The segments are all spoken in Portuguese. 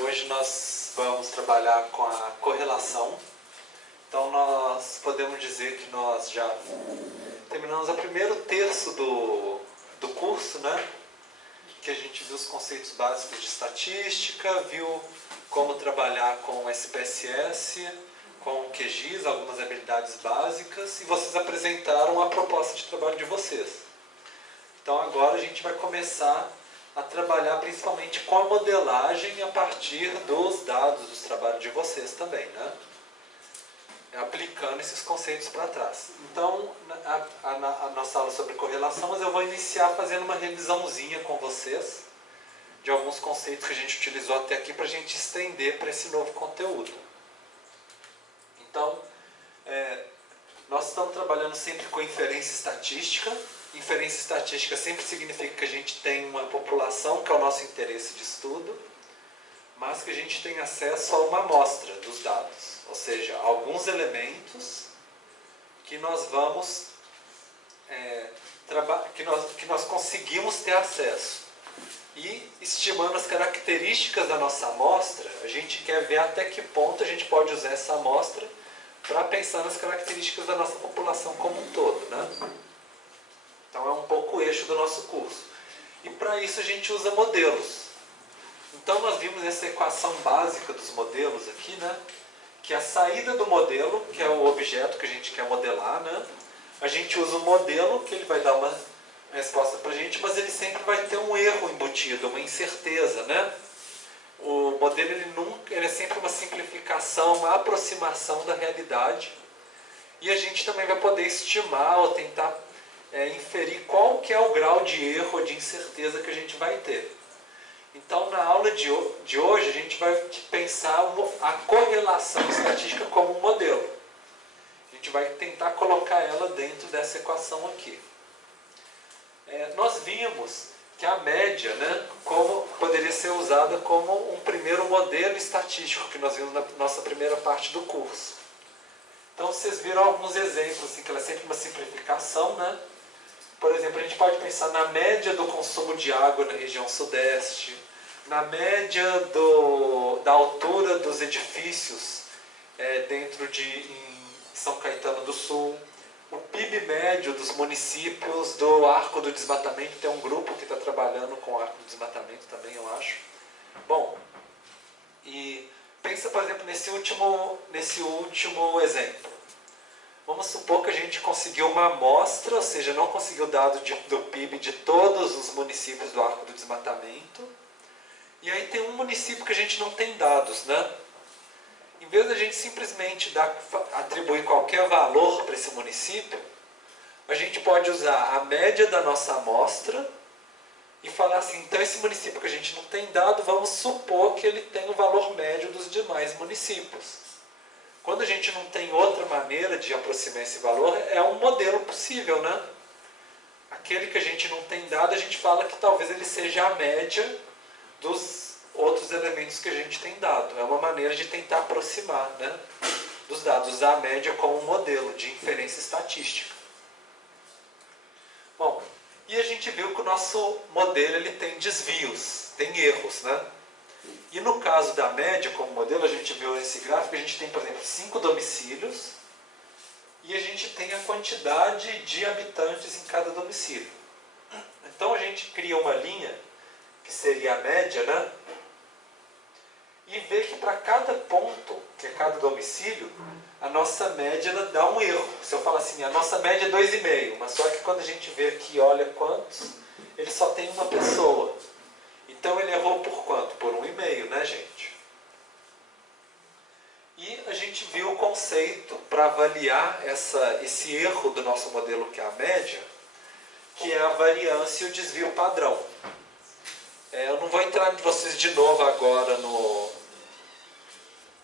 Hoje nós vamos trabalhar com a correlação. Então nós podemos dizer que nós já terminamos o primeiro terço do curso, né? Que a gente viu os conceitos básicos de estatística, viu como trabalhar com SPSS, com QGIS, algumas habilidades básicas, e vocês apresentaram a proposta de trabalho de vocês. Então agora a gente vai começar a trabalhar principalmente com a modelagem a partir dos dados dos trabalhos de vocês também, né? Aplicando esses conceitos para trás. Então, a nossa aula sobre correlação, mas eu vou iniciar fazendo uma revisãozinha com vocês de alguns conceitos que a gente utilizou até aqui para a gente estender para esse novo conteúdo. Então, nós estamos trabalhando sempre com inferência estatística. Inferência estatística sempre significa que a gente tem uma população, que é o nosso interesse de estudo, mas que a gente tem acesso a uma amostra dos dados, ou seja, alguns elementos que nós vamos que nós conseguimos ter acesso. E estimando as características da nossa amostra, a gente quer ver até que ponto a gente pode usar essa amostra para pensar nas características da nossa população como um todo, né? Então é um pouco o eixo do nosso curso. E para isso a gente usa modelos. Então nós vimos essa equação básica dos modelos aqui, né? Que a saída do modelo, que é o objeto que a gente quer modelar, né? A gente usa o modelo, que ele vai dar uma resposta para a gente, mas ele sempre vai ter um erro embutido, uma incerteza, né? O modelo ele é sempre uma simplificação, uma aproximação da realidade. E a gente também vai poder estimar ou tentar inferir qual que é o grau de erro ou de incerteza que a gente vai ter. Então, na aula de hoje, a gente vai pensar a correlação estatística como um modelo. A gente vai tentar colocar ela dentro dessa equação aqui. Nós vimos que a média, né, poderia ser usada como um primeiro modelo estatístico que nós vimos na nossa primeira parte do curso. Então, vocês viram alguns exemplos, assim, que ela é sempre uma simplificação, né? Por exemplo, a gente pode pensar na média do consumo de água na região sudeste, na média da altura dos edifícios dentro em São Caetano do Sul, o PIB médio dos municípios do Arco do Desmatamento. Tem um grupo que está trabalhando com o Arco do Desmatamento também, eu acho. Bom, e pensa, por exemplo, nesse último exemplo. Vamos supor que a gente conseguiu uma amostra, ou seja, não conseguiu dado do PIB de todos os municípios do Arco do Desmatamento. E aí tem um município que a gente não tem dados, né? Em vez da gente simplesmente atribuir qualquer valor para esse município, a gente pode usar a média da nossa amostra e falar assim, então esse município que a gente não tem dado, vamos supor que ele tem o valor médio dos demais municípios. Quando a gente não tem outra maneira de aproximar esse valor, é um modelo possível, né? Aquele que a gente não tem dado, a gente fala que talvez ele seja a média dos outros elementos que a gente tem dado. É uma maneira de tentar aproximar, né, dos dados, usar a média como um modelo de inferência estatística. Bom, e a gente viu que o nosso modelo ele tem desvios, tem erros, né? E no caso da média como modelo, a gente viu nesse gráfico, a gente tem, por exemplo, 5 domicílios e a gente tem a quantidade de habitantes em cada domicílio. Então a gente cria uma linha, que seria a média, né? E vê que para cada ponto, que é cada domicílio, a nossa média ela dá um erro. Se eu falar assim, a nossa média é 2,5, mas só que quando a gente vê aqui, olha quantos, ele só tem uma pessoa. Então ele errou por quanto? Por 1,5, né, gente? E a gente viu o conceito para avaliar esse erro do nosso modelo, que é a média, que é a variância e o desvio padrão. Eu não vou entrar em vocês de novo agora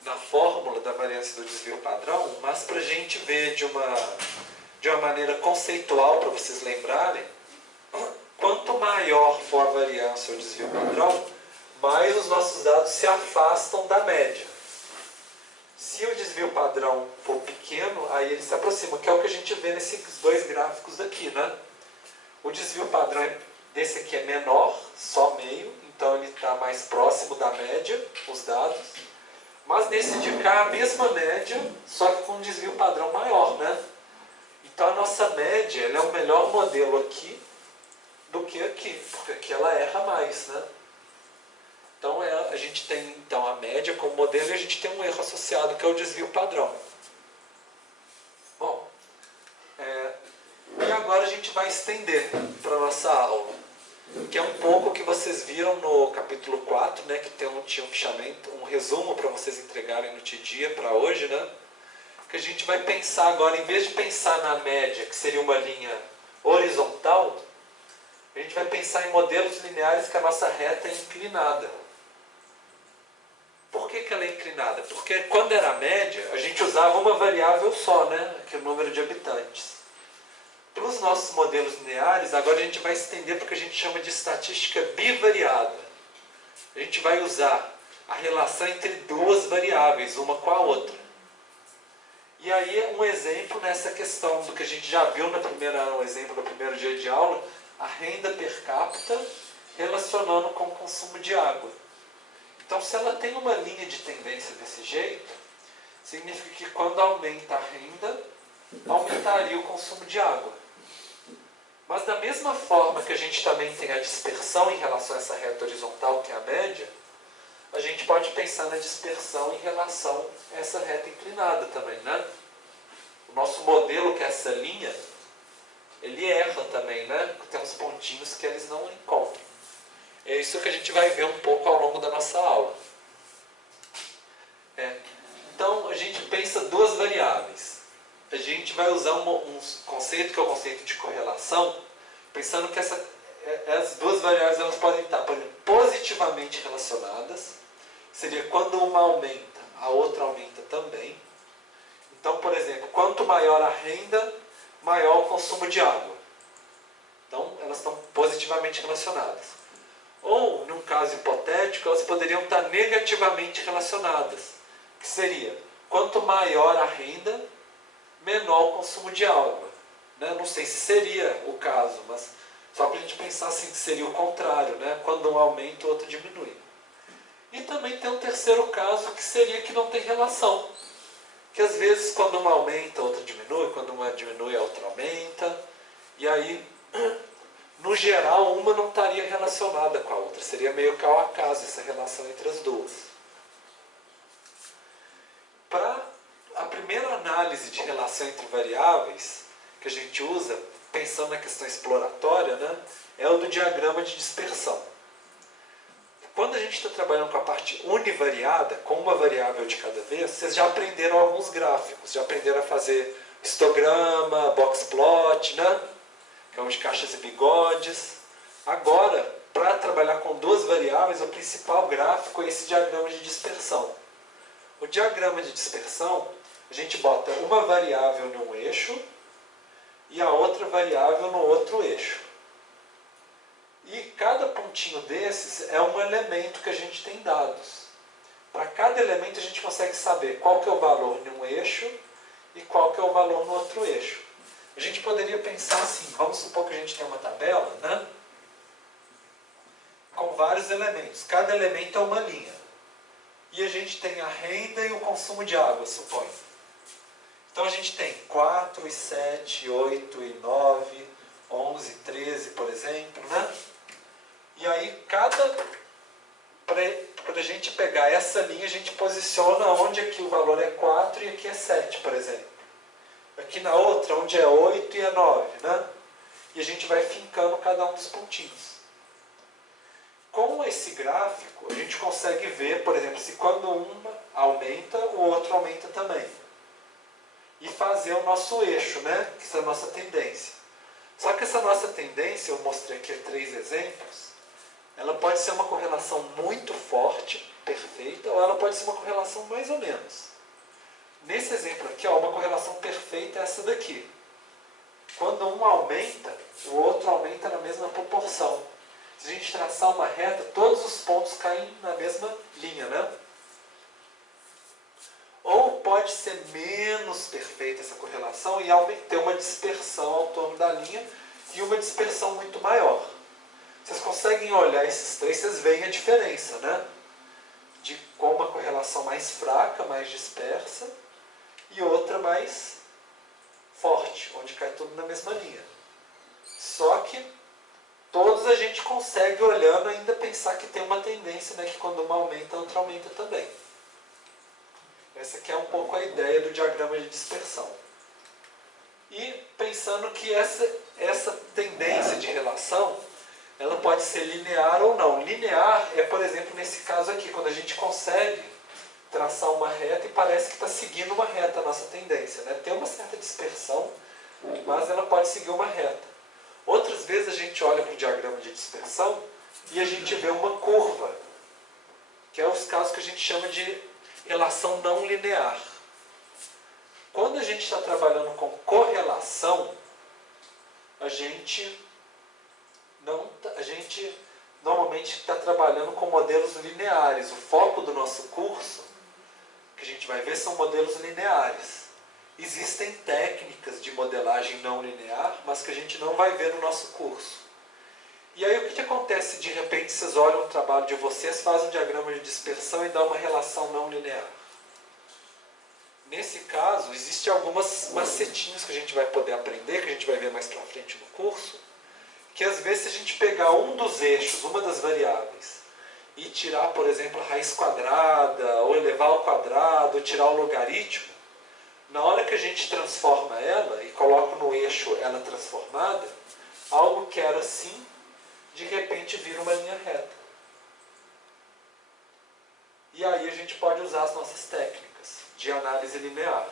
na fórmula da variância do desvio padrão, mas para a gente ver de uma maneira conceitual, para vocês lembrarem, quanto maior for a variância ou desvio padrão, mais os nossos dados se afastam da média. Se o desvio padrão for pequeno, aí ele se aproxima, que é o que a gente vê nesses dois gráficos aqui, né? O desvio padrão desse aqui é menor, só meio, então ele está mais próximo da média, os dados. Mas nesse de cá, a mesma média, só que com um desvio padrão maior, né? Então a nossa média ela é o melhor modelo aqui do que aqui, porque aqui ela erra mais, né? Então a gente tem então, a média como modelo e a gente tem um erro associado que é o desvio padrão. Bom, e agora a gente vai estender para a nossa aula, que é um pouco o que vocês viram no capítulo 4, né, que tinha um fichamento, um resumo para vocês entregarem no dia para hoje, né? Que a gente vai pensar agora, em vez de pensar na média, que seria uma linha horizontal, a gente vai pensar em modelos lineares que a nossa reta é inclinada. Por que ela é inclinada? Porque quando era a média, a gente usava uma variável só, né? Que é o número de habitantes. Para os nossos modelos lineares, agora a gente vai estender para o que a gente chama de estatística bivariada. A gente vai usar a relação entre duas variáveis, uma com a outra. E aí um exemplo nessa questão do que a gente já viu no exemplo do primeiro dia de aula, a renda per capita relacionando com o consumo de água. Então, se ela tem uma linha de tendência desse jeito, significa que quando aumenta a renda, aumentaria o consumo de água. Mas da mesma forma que a gente também tem a dispersão em relação a essa reta horizontal, que é a média, a gente pode pensar na dispersão em relação a essa reta inclinada também, né? O nosso modelo, que é essa linha, ele erra também, né? Tem uns pontinhos que eles não encontram. É isso que a gente vai ver um pouco ao longo da nossa aula. Então, a gente pensa duas variáveis. A gente vai usar um conceito que é o conceito de correlação, pensando que as duas variáveis elas podem estar, por exemplo, positivamente relacionadas. Seria quando uma aumenta, a outra aumenta também. Então, por exemplo, quanto maior a renda, maior o consumo de água. Então, elas estão positivamente relacionadas. Ou, num caso hipotético, elas poderiam estar negativamente relacionadas. Que seria, quanto maior a renda, menor o consumo de água. Né? Não sei se seria o caso, mas só para a gente pensar assim, que seria o contrário, né? Quando um aumenta, o outro diminui. E também tem um terceiro caso, que seria que não tem relação. Que às vezes, quando uma aumenta, a outra diminui, quando uma diminui, a outra aumenta. E aí, no geral, uma não estaria relacionada com a outra. Seria meio que ao acaso essa relação entre as duas. Para a primeira análise de relação entre variáveis que a gente usa, pensando na questão exploratória, né, é o do diagrama de dispersão. Quando a gente está trabalhando com a parte univariada, com uma variável de cada vez, vocês já aprenderam alguns gráficos, já aprenderam a fazer histograma, box plot, né? Que é um de caixas e bigodes. Agora, para trabalhar com duas variáveis, o principal gráfico é esse diagrama de dispersão. O diagrama de dispersão, a gente bota uma variável num eixo e a outra variável no outro eixo. E cada pontinho desses é um elemento que a gente tem dados. Para cada elemento a gente consegue saber qual que é o valor em um eixo e qual que é o valor no outro eixo. A gente poderia pensar assim, vamos supor que a gente tem uma tabela, né? Com vários elementos. Cada elemento é uma linha. E a gente tem a renda e o consumo de água, suponho. Então a gente tem 4, e 7, 8, e 9, 11, 13, por exemplo, né? E aí, para a gente pegar essa linha, a gente posiciona onde aqui o valor é 4 e aqui é 7, por exemplo. Aqui na outra, onde é 8 e é 9, né? E a gente vai fincando cada um dos pontinhos. Com esse gráfico, a gente consegue ver, por exemplo, se quando uma aumenta, o outro aumenta também. E fazer o nosso eixo, né? Que é a nossa tendência. Só que essa nossa tendência, eu mostrei aqui 3 exemplos, ela pode ser uma correlação muito forte, perfeita, ou ela pode ser uma correlação mais ou menos. Nesse exemplo aqui, ó, uma correlação perfeita é essa daqui. Quando um aumenta, o outro aumenta na mesma proporção. Se a gente traçar uma reta, todos os pontos caem na mesma linha, né? Ou pode ser menos perfeita essa correlação e ter uma dispersão ao torno da linha e uma dispersão muito maior. Vocês conseguem olhar esses três, vocês veem a diferença, né? De como uma correlação mais fraca, mais dispersa, e outra mais forte, onde cai tudo na mesma linha. Só que todos a gente consegue, olhando, ainda pensar que tem uma tendência, né, que quando uma aumenta, a outra aumenta também. Essa aqui é um pouco a ideia do diagrama de dispersão. E pensando que essa tendência de relação, ela pode ser linear ou não. Linear é, por exemplo, nesse caso aqui, quando a gente consegue traçar uma reta e parece que está seguindo uma reta a nossa tendência, né? Tem uma certa dispersão, mas ela pode seguir uma reta. Outras vezes a gente olha para o diagrama de dispersão e a gente vê uma curva, que é os casos que a gente chama de relação não linear. Quando a gente está trabalhando com correlação, a gente normalmente está trabalhando com modelos lineares. O foco do nosso curso, que a gente vai ver, são modelos lineares. Existem técnicas de modelagem não linear, mas que a gente não vai ver no nosso curso. E aí o que acontece? De repente vocês olham o trabalho de vocês, fazem um diagrama de dispersão e dão uma relação não linear. Nesse caso, existem algumas macetinhos que a gente vai poder aprender, que a gente vai ver mais pra frente no curso, que às vezes se a gente pegar um dos eixos, uma das variáveis, e tirar, por exemplo, a raiz quadrada, ou elevar ao quadrado, ou tirar o logaritmo, na hora que a gente transforma ela e coloca no eixo ela transformada, algo que era assim, de repente vira uma linha reta. E aí a gente pode usar as nossas técnicas de análise linear.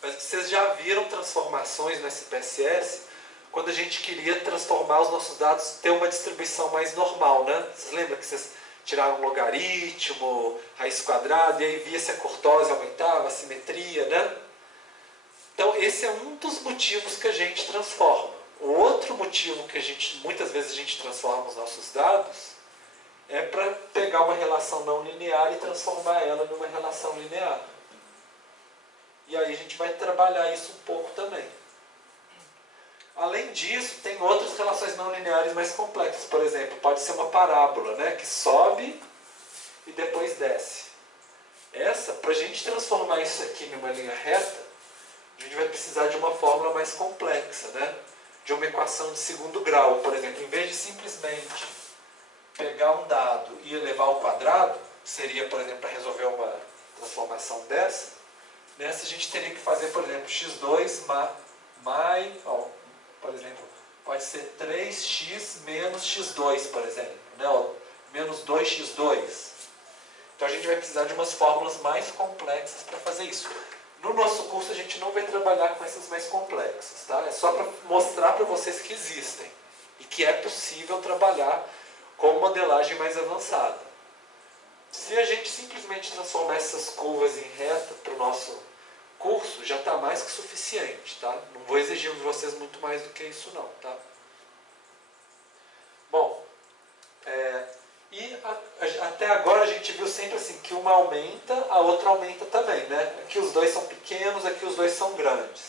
Vocês já viram transformações no SPSS quando a gente queria transformar os nossos dados, ter uma distribuição mais normal, né? Vocês lembram que vocês tiraram logaritmo, raiz quadrada, e aí via se a cortose aumentava, a simetria, né? Então esse é um dos motivos que a gente transforma. O outro motivo que muitas vezes a gente transforma os nossos dados é para pegar uma relação não linear e transformar ela numa relação linear. E aí a gente vai trabalhar isso um pouco também. Além disso, tem outras relações não lineares mais complexas. Por exemplo, pode ser uma parábola, né, que sobe e depois desce. Para a gente transformar isso aqui numa linha reta, a gente vai precisar de uma fórmula mais complexa, né? De uma equação de segundo grau. Por exemplo, em vez de simplesmente pegar um dado e elevar ao quadrado, seria, por exemplo, para resolver uma transformação dessa, nessa a gente teria que fazer, por exemplo, x2 por exemplo, pode ser 3x menos x2, por exemplo, né? Ou menos 2x2. Então a gente vai precisar de umas fórmulas mais complexas para fazer isso. No nosso curso a gente não vai trabalhar com essas mais complexas, tá? É só para mostrar para vocês que existem e que é possível trabalhar com modelagem mais avançada. Se a gente simplesmente transformar essas curvas em reta para o nosso curso, já está mais que suficiente, tá? Não vou exigir de vocês muito mais do que isso não, tá? Bom, até agora a gente viu sempre assim, que uma aumenta, a outra aumenta também, né? Aqui os dois são pequenos, aqui os dois são grandes.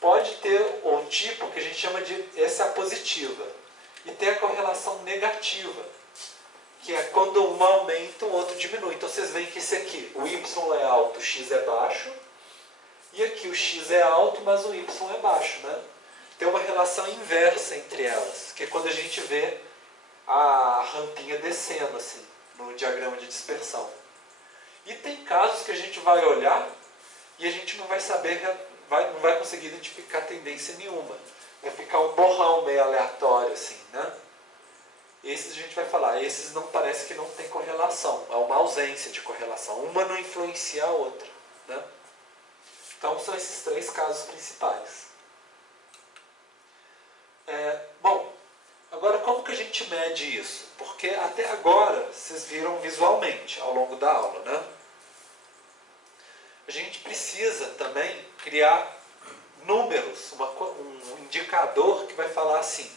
Pode ter o tipo que a gente chama de, essa é a positiva, e tem a correlação negativa, que é quando um aumenta, o outro diminui. Então vocês veem que esse aqui, o y é alto, o x é baixo, e aqui o x é alto, mas o y é baixo, né? Tem uma relação inversa entre elas, que é quando a gente vê a rampinha descendo, assim, no diagrama de dispersão. E tem casos que a gente vai olhar e a gente não vai saber, não vai conseguir identificar tendência nenhuma. Vai ficar um borrão meio aleatório, assim, né? Esses a gente vai falar, esses não parece que não tem correlação, há uma ausência de correlação. Uma não influencia a outra, né? Então são esses três casos principais. Bom, agora como que a gente mede isso? Porque até agora vocês viram visualmente ao longo da aula, né? A gente precisa também criar números, um indicador que vai falar assim: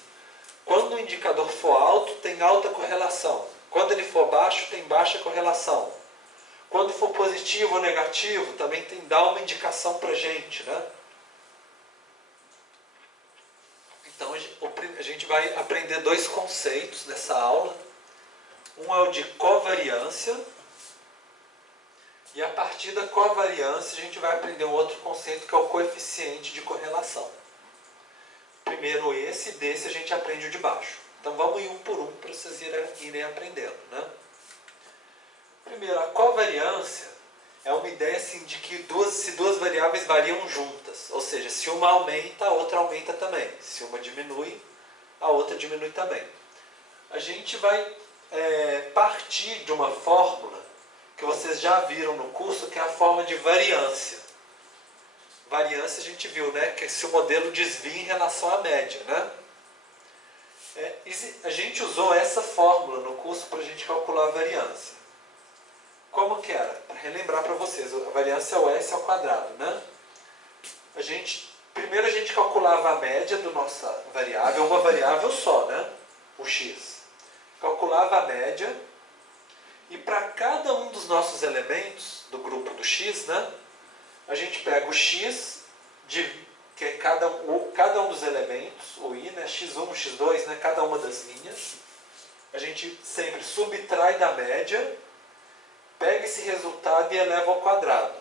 quando o indicador for alto, tem alta correlação. Quando ele for baixo, tem baixa correlação. Quando for positivo ou negativo, também dá uma indicação para a gente, né? conceitos nessa aula. Um é o de covariância. E a partir da covariância a gente vai aprender um outro conceito que é o coeficiente de correlação. Primeiro esse, desse a gente aprende o de baixo. Então vamos ir um por um para vocês irem aprendendo, né? Primeiro, a covariância é uma ideia assim, de que se duas variáveis variam juntas. Ou seja, se uma aumenta, a outra aumenta também. Se uma diminui, a outra diminui também. A gente vai partir de uma fórmula que vocês já viram no curso, que é a forma de variância. Variância a gente viu, né? Que é se o modelo desvia em relação à média, né? A gente usou essa fórmula no curso para a gente calcular a variância. Como que era? Para relembrar para vocês, a variância é o S ao quadrado, né? Primeiro a gente calculava a média da nossa variável, uma variável só, né? O x. Calculava a média. E para cada um dos nossos elementos do grupo do x, né, a gente pega o x, que é cada um dos elementos, o i, né, x1, x2, né, cada uma das linhas. A gente sempre subtrai da média, pega esse resultado e eleva ao quadrado.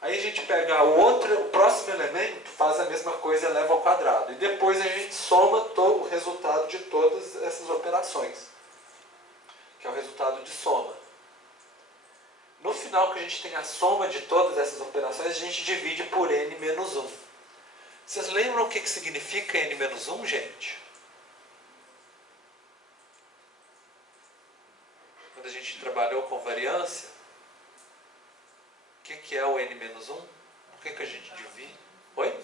Aí a gente pega o próximo elemento, faz a mesma coisa e eleva ao quadrado. E depois a gente soma o resultado de todas essas operações, que é o resultado de soma. No final, que a gente tem a soma de todas essas operações, a gente divide por n menos 1. Vocês lembram o que significa n menos 1, gente? Quando a gente trabalhou com variância, o que é o n menos 1? Por que a gente divide? Oi?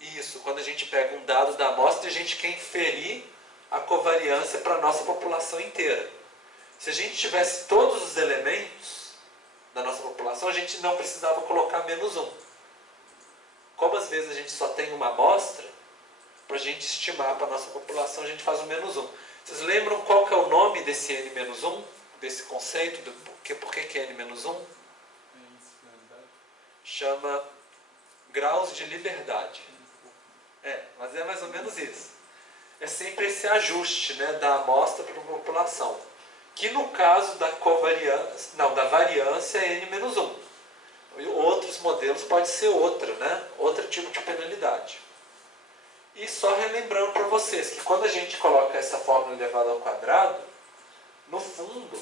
Isso, quando a gente pega um dado da amostra, a gente quer inferir a covariância para a nossa população inteira. Se a gente tivesse todos os elementos da nossa população, a gente não precisava colocar menos 1. Como às vezes a gente só tem uma amostra, para a gente estimar para a nossa população, a gente faz o menos 1. Vocês lembram qual que é o nome desse n menos 1? Desse conceito? Por que é n menos 1? Chama graus de liberdade. Mas é mais ou menos isso. É sempre esse ajuste, né, da amostra para a população. Que no caso da variância é n menos 1. Outros modelos pode ser outro, né? Outro tipo de penalidade. E só relembrando para vocês que quando a gente coloca essa fórmula elevada ao quadrado, no fundo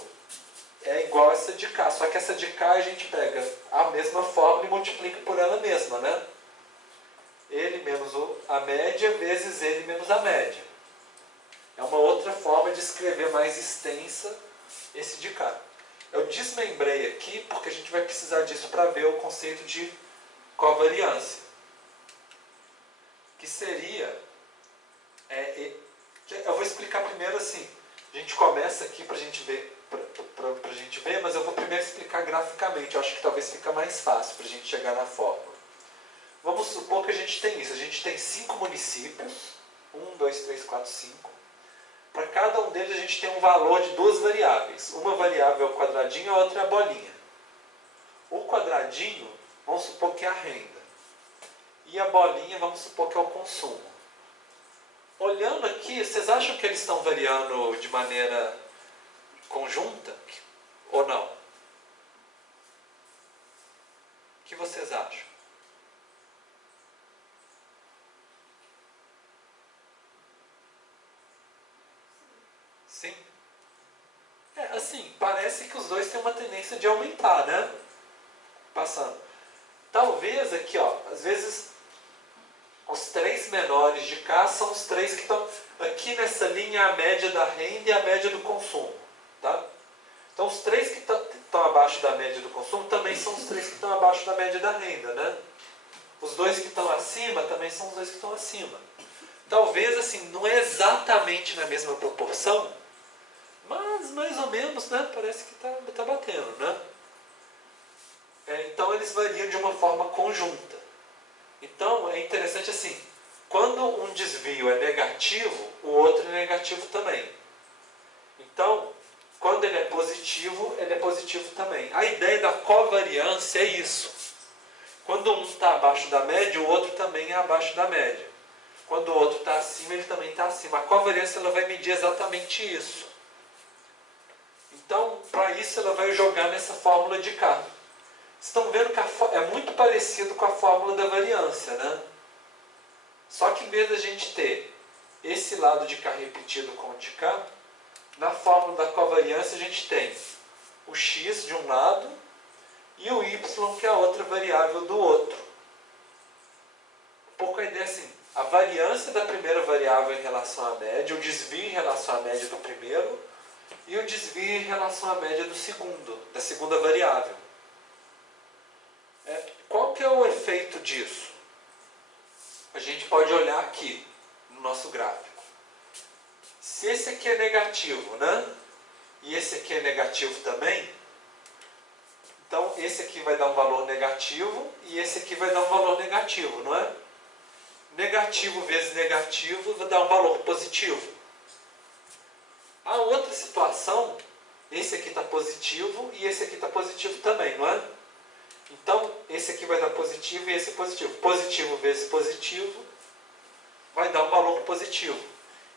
é igual essa de cá. Só que essa de cá a gente pega a mesma fórmula e multiplica por ela mesma, né? N menos a média vezes N menos a média. É uma outra forma de escrever mais extensa esse de cá. Eu desmembrei aqui porque a gente vai precisar disso para ver o conceito de covariância. Que seria... eu vou explicar primeiro assim. A gente começa aqui para a gente ver, mas eu vou primeiro explicar graficamente. Eu acho que talvez fica mais fácil para a gente chegar na fórmula. Vamos supor que a gente tem isso. A gente tem 5 municípios. 1, 2, 3, 4, 5. Para cada um deles a gente tem um valor de 2 variáveis. Uma variável é o quadradinho, a outra é a bolinha. O quadradinho, vamos supor que é a renda. E a bolinha, vamos supor que é o consumo. Olhando aqui, vocês acham que eles estão variando de maneira conjunta? Ou não? O que vocês acham? Sim? Assim, parece que os dois têm uma tendência de aumentar, né? Passando. Talvez aqui, ó, às vezes os 3 menores de cá são os 3 que estão aqui nessa linha, a média da renda e a média do consumo, tá? Então os 3 que estão abaixo da média do consumo também são os 3 que estão abaixo da média da renda, né? Os 2 que estão acima também são os 2 que estão acima. Talvez assim, não é exatamente na mesma proporção, mas mais ou menos, né? Parece que tá batendo, né? Então eles variam de uma forma conjunta. Então é interessante assim, quando um desvio é negativo, o outro é negativo também. Então, quando ele é positivo também. A ideia da covariância é isso. Quando um está abaixo da média, o outro também é abaixo da média. Quando o outro está acima, ele também está acima. A covariância ela vai medir exatamente isso. Então, para isso, ela vai jogar nessa fórmula de K. Estão vendo que é muito parecido com a fórmula da variância, né? Só que em vez da gente ter esse lado de K repetido com o de K, na fórmula da covariância a gente tem o x de um lado e o y, que é a outra variável do outro. Um pouco a ideia assim, a variância da primeira variável em relação à média, o desvio em relação à média do primeiro e o desvio em relação à média do segundo, da segunda variável. Qual que é o efeito disso? A gente pode olhar aqui no nosso gráfico. Se esse aqui é negativo, né? E esse aqui é negativo também, então esse aqui vai dar um valor negativo e esse aqui vai dar um valor negativo, não é? Negativo vezes negativo vai dar um valor positivo. A outra situação, esse aqui está positivo e esse aqui está positivo também, não é? Então, esse aqui vai dar positivo e esse positivo. Positivo vezes positivo vai dar um valor positivo.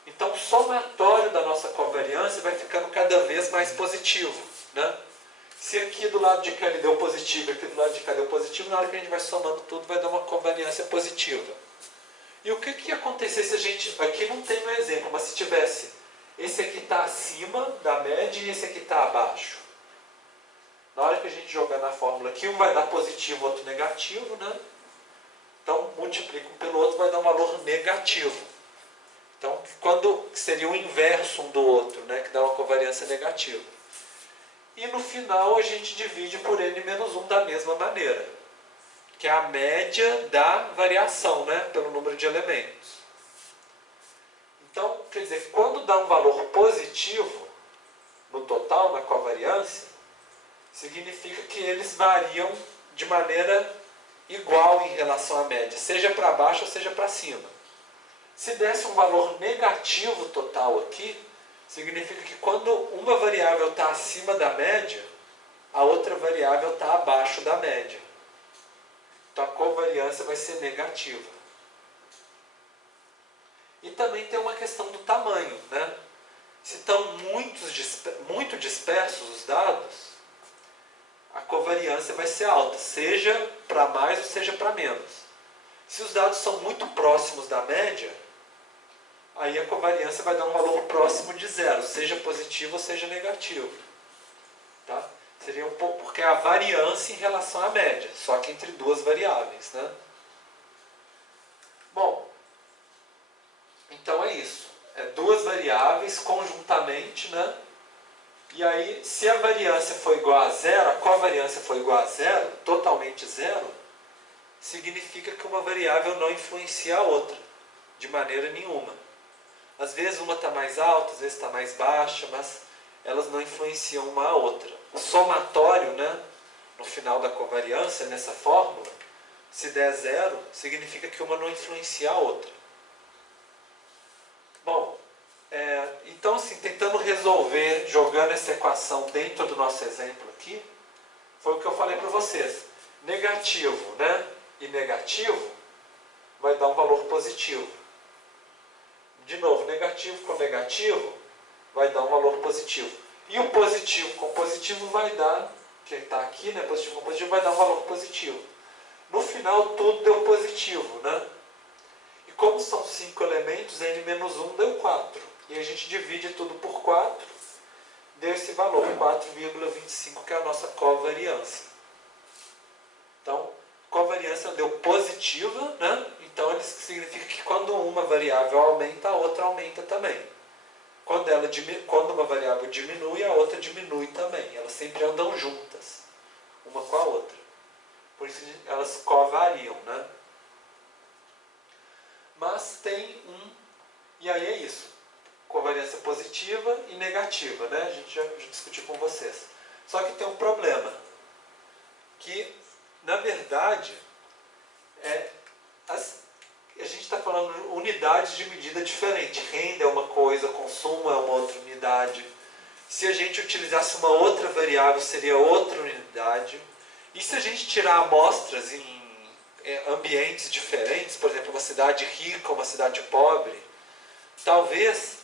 Então, o somatório da nossa covariância vai ficando cada vez mais positivo, né? Se aqui do lado de cá ele deu positivo e aqui do lado de cá deu positivo, na hora que a gente vai somando tudo, vai dar uma covariância positiva. E o que ia acontecer se a gente... Aqui não tem um exemplo, mas se tivesse... Esse aqui está acima da média e esse aqui está abaixo. Na hora que a gente jogar na fórmula aqui, um vai dar positivo, outro negativo, né? Então, multiplica um pelo outro, vai dar um valor negativo. Então, quando seria o inverso um do outro, né? Que dá uma covariância negativa. E no final, a gente divide por n-1 da mesma maneira. Que é a média da variação, né? Pelo número de elementos. Então, quer dizer, quando dá um valor positivo no total, na covariância, significa que eles variam de maneira igual em relação à média, seja para baixo ou seja para cima. Se desse um valor negativo total aqui, significa que quando uma variável está acima da média, a outra variável está abaixo da média. Então a covariância vai ser negativa. E também tem uma questão do tamanho, né? Se estão muito dispersos os dados, a covariância vai ser alta, seja para mais ou seja para menos. Se os dados são muito próximos da média, aí a covariância vai dar um valor próximo de zero, seja positivo ou seja negativo. Tá? Seria um pouco porque é a variância em relação à média, só que entre duas variáveis, né? Bom, então é isso. É duas variáveis conjuntamente, né? E aí, se a variância for igual a zero, a covariância for igual a zero, totalmente zero, significa que uma variável não influencia a outra, de maneira nenhuma. Às vezes uma está mais alta, às vezes está mais baixa, mas elas não influenciam uma a outra. O somatório, né, no final da covariância, nessa fórmula, se der zero, significa que uma não influencia a outra. Bom, então assim, tentando resolver, jogando essa equação dentro do nosso exemplo aqui, foi o que eu falei para vocês. Negativo, né, e negativo vai dar um valor positivo. De novo, negativo com negativo vai dar um valor positivo. E o positivo com positivo vai dar, que está aqui, né, positivo com positivo, vai dar um valor positivo. No final, tudo deu positivo, né? E como são 5 elementos, n-1 deu 4. E a gente divide tudo por 4, deu esse valor, 4,25, que é a nossa covariância. Então, covariância deu positiva, né? Então, isso significa que quando uma variável aumenta, a outra aumenta também. Quando uma variável diminui, a outra diminui também. Elas sempre andam juntas, uma com a outra. Por isso elas covariam, né? Mas tem e aí é isso. Covariância positiva e negativa, né? A gente já discutiu com vocês. Só que tem um problema. Que, na verdade, a gente está falando de unidades de medida diferente. Renda é uma coisa, consumo é uma outra unidade. Se a gente utilizasse uma outra variável, seria outra unidade. E se a gente tirar amostras em ambientes diferentes, por exemplo, uma cidade rica, uma cidade pobre, talvez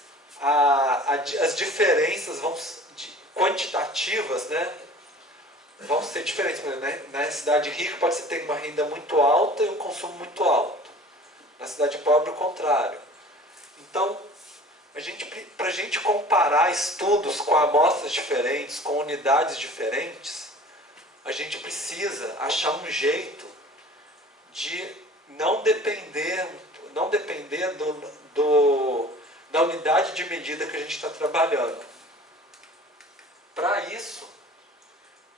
as diferenças quantitativas, né, vão ser diferentes. Né? Na cidade rica pode ser ter uma renda muito alta e um consumo muito alto. Na cidade pobre, o contrário. Então, para a gente comparar estudos com amostras diferentes, com unidades diferentes, a gente precisa achar um jeito de não depender da unidade de medida que a gente está trabalhando. Para isso,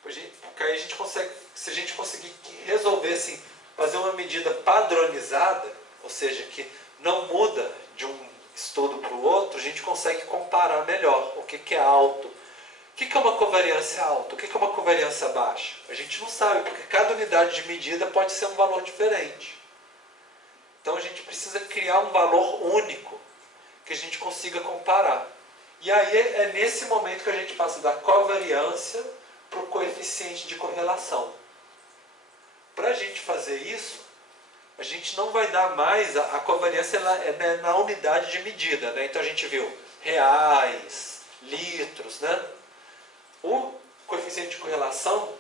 porque aí a gente consegue, se a gente conseguir resolver assim, fazer uma medida padronizada, ou seja, que não muda de um estudo para o outro, a gente consegue comparar melhor o que é alto. O que é uma covariância alta? O que é uma covariância baixa? A gente não sabe, porque cada unidade de medida pode ser um valor diferente. Então a gente precisa criar um valor único que a gente consiga comparar. E aí é nesse momento que a gente passa da covariância para o coeficiente de correlação. Para a gente fazer isso, a gente não vai dar mais, a covariância é na unidade de medida, né? Então a gente viu reais, litros, né? O coeficiente de correlação,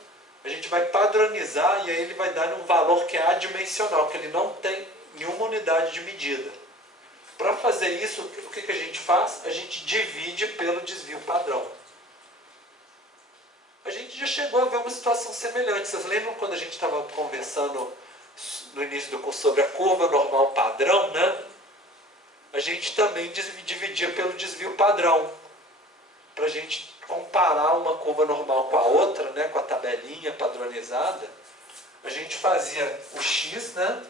a gente vai padronizar e aí ele vai dar um valor que é adimensional, que ele não tem nenhuma unidade de medida. Para fazer isso, o que a gente faz? A gente divide pelo desvio padrão. A gente já chegou a ver uma situação semelhante. Vocês lembram quando a gente estava conversando no início do curso sobre a curva normal padrão, né? A gente também dividia pelo desvio padrão. Para a gente comparar uma curva normal com a outra, né? Com a tabelinha padronizada, a gente fazia o x, né?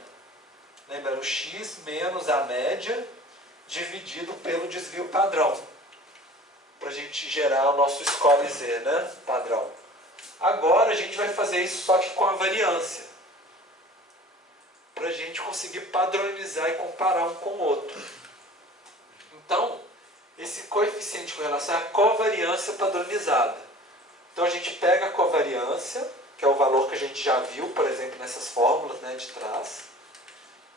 Lembra? O x menos a média dividido pelo desvio padrão. Para a gente gerar o nosso score Z, né? Padrão. Agora a gente vai fazer isso só que com a variância. Para a gente conseguir padronizar e comparar um com o outro. Então, esse coeficiente de correlação é a covariância padronizada. Então a gente pega a covariância, que é o valor que a gente já viu, por exemplo, nessas fórmulas, né, de trás,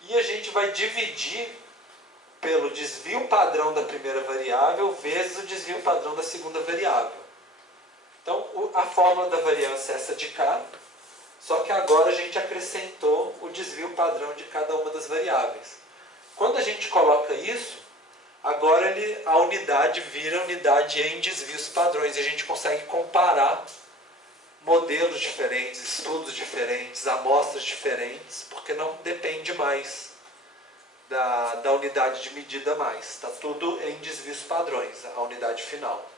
e a gente vai dividir pelo desvio padrão da primeira variável vezes o desvio padrão da segunda variável. Então, a fórmula da variância é essa de cá, só que agora a gente acrescentou o desvio padrão de cada uma das variáveis. Quando a gente coloca isso, agora a unidade vira unidade em desvios padrões, e a gente consegue comparar modelos diferentes, estudos diferentes, amostras diferentes, porque não depende mais da unidade de medida mais. Está tudo em desvios padrões, a unidade final.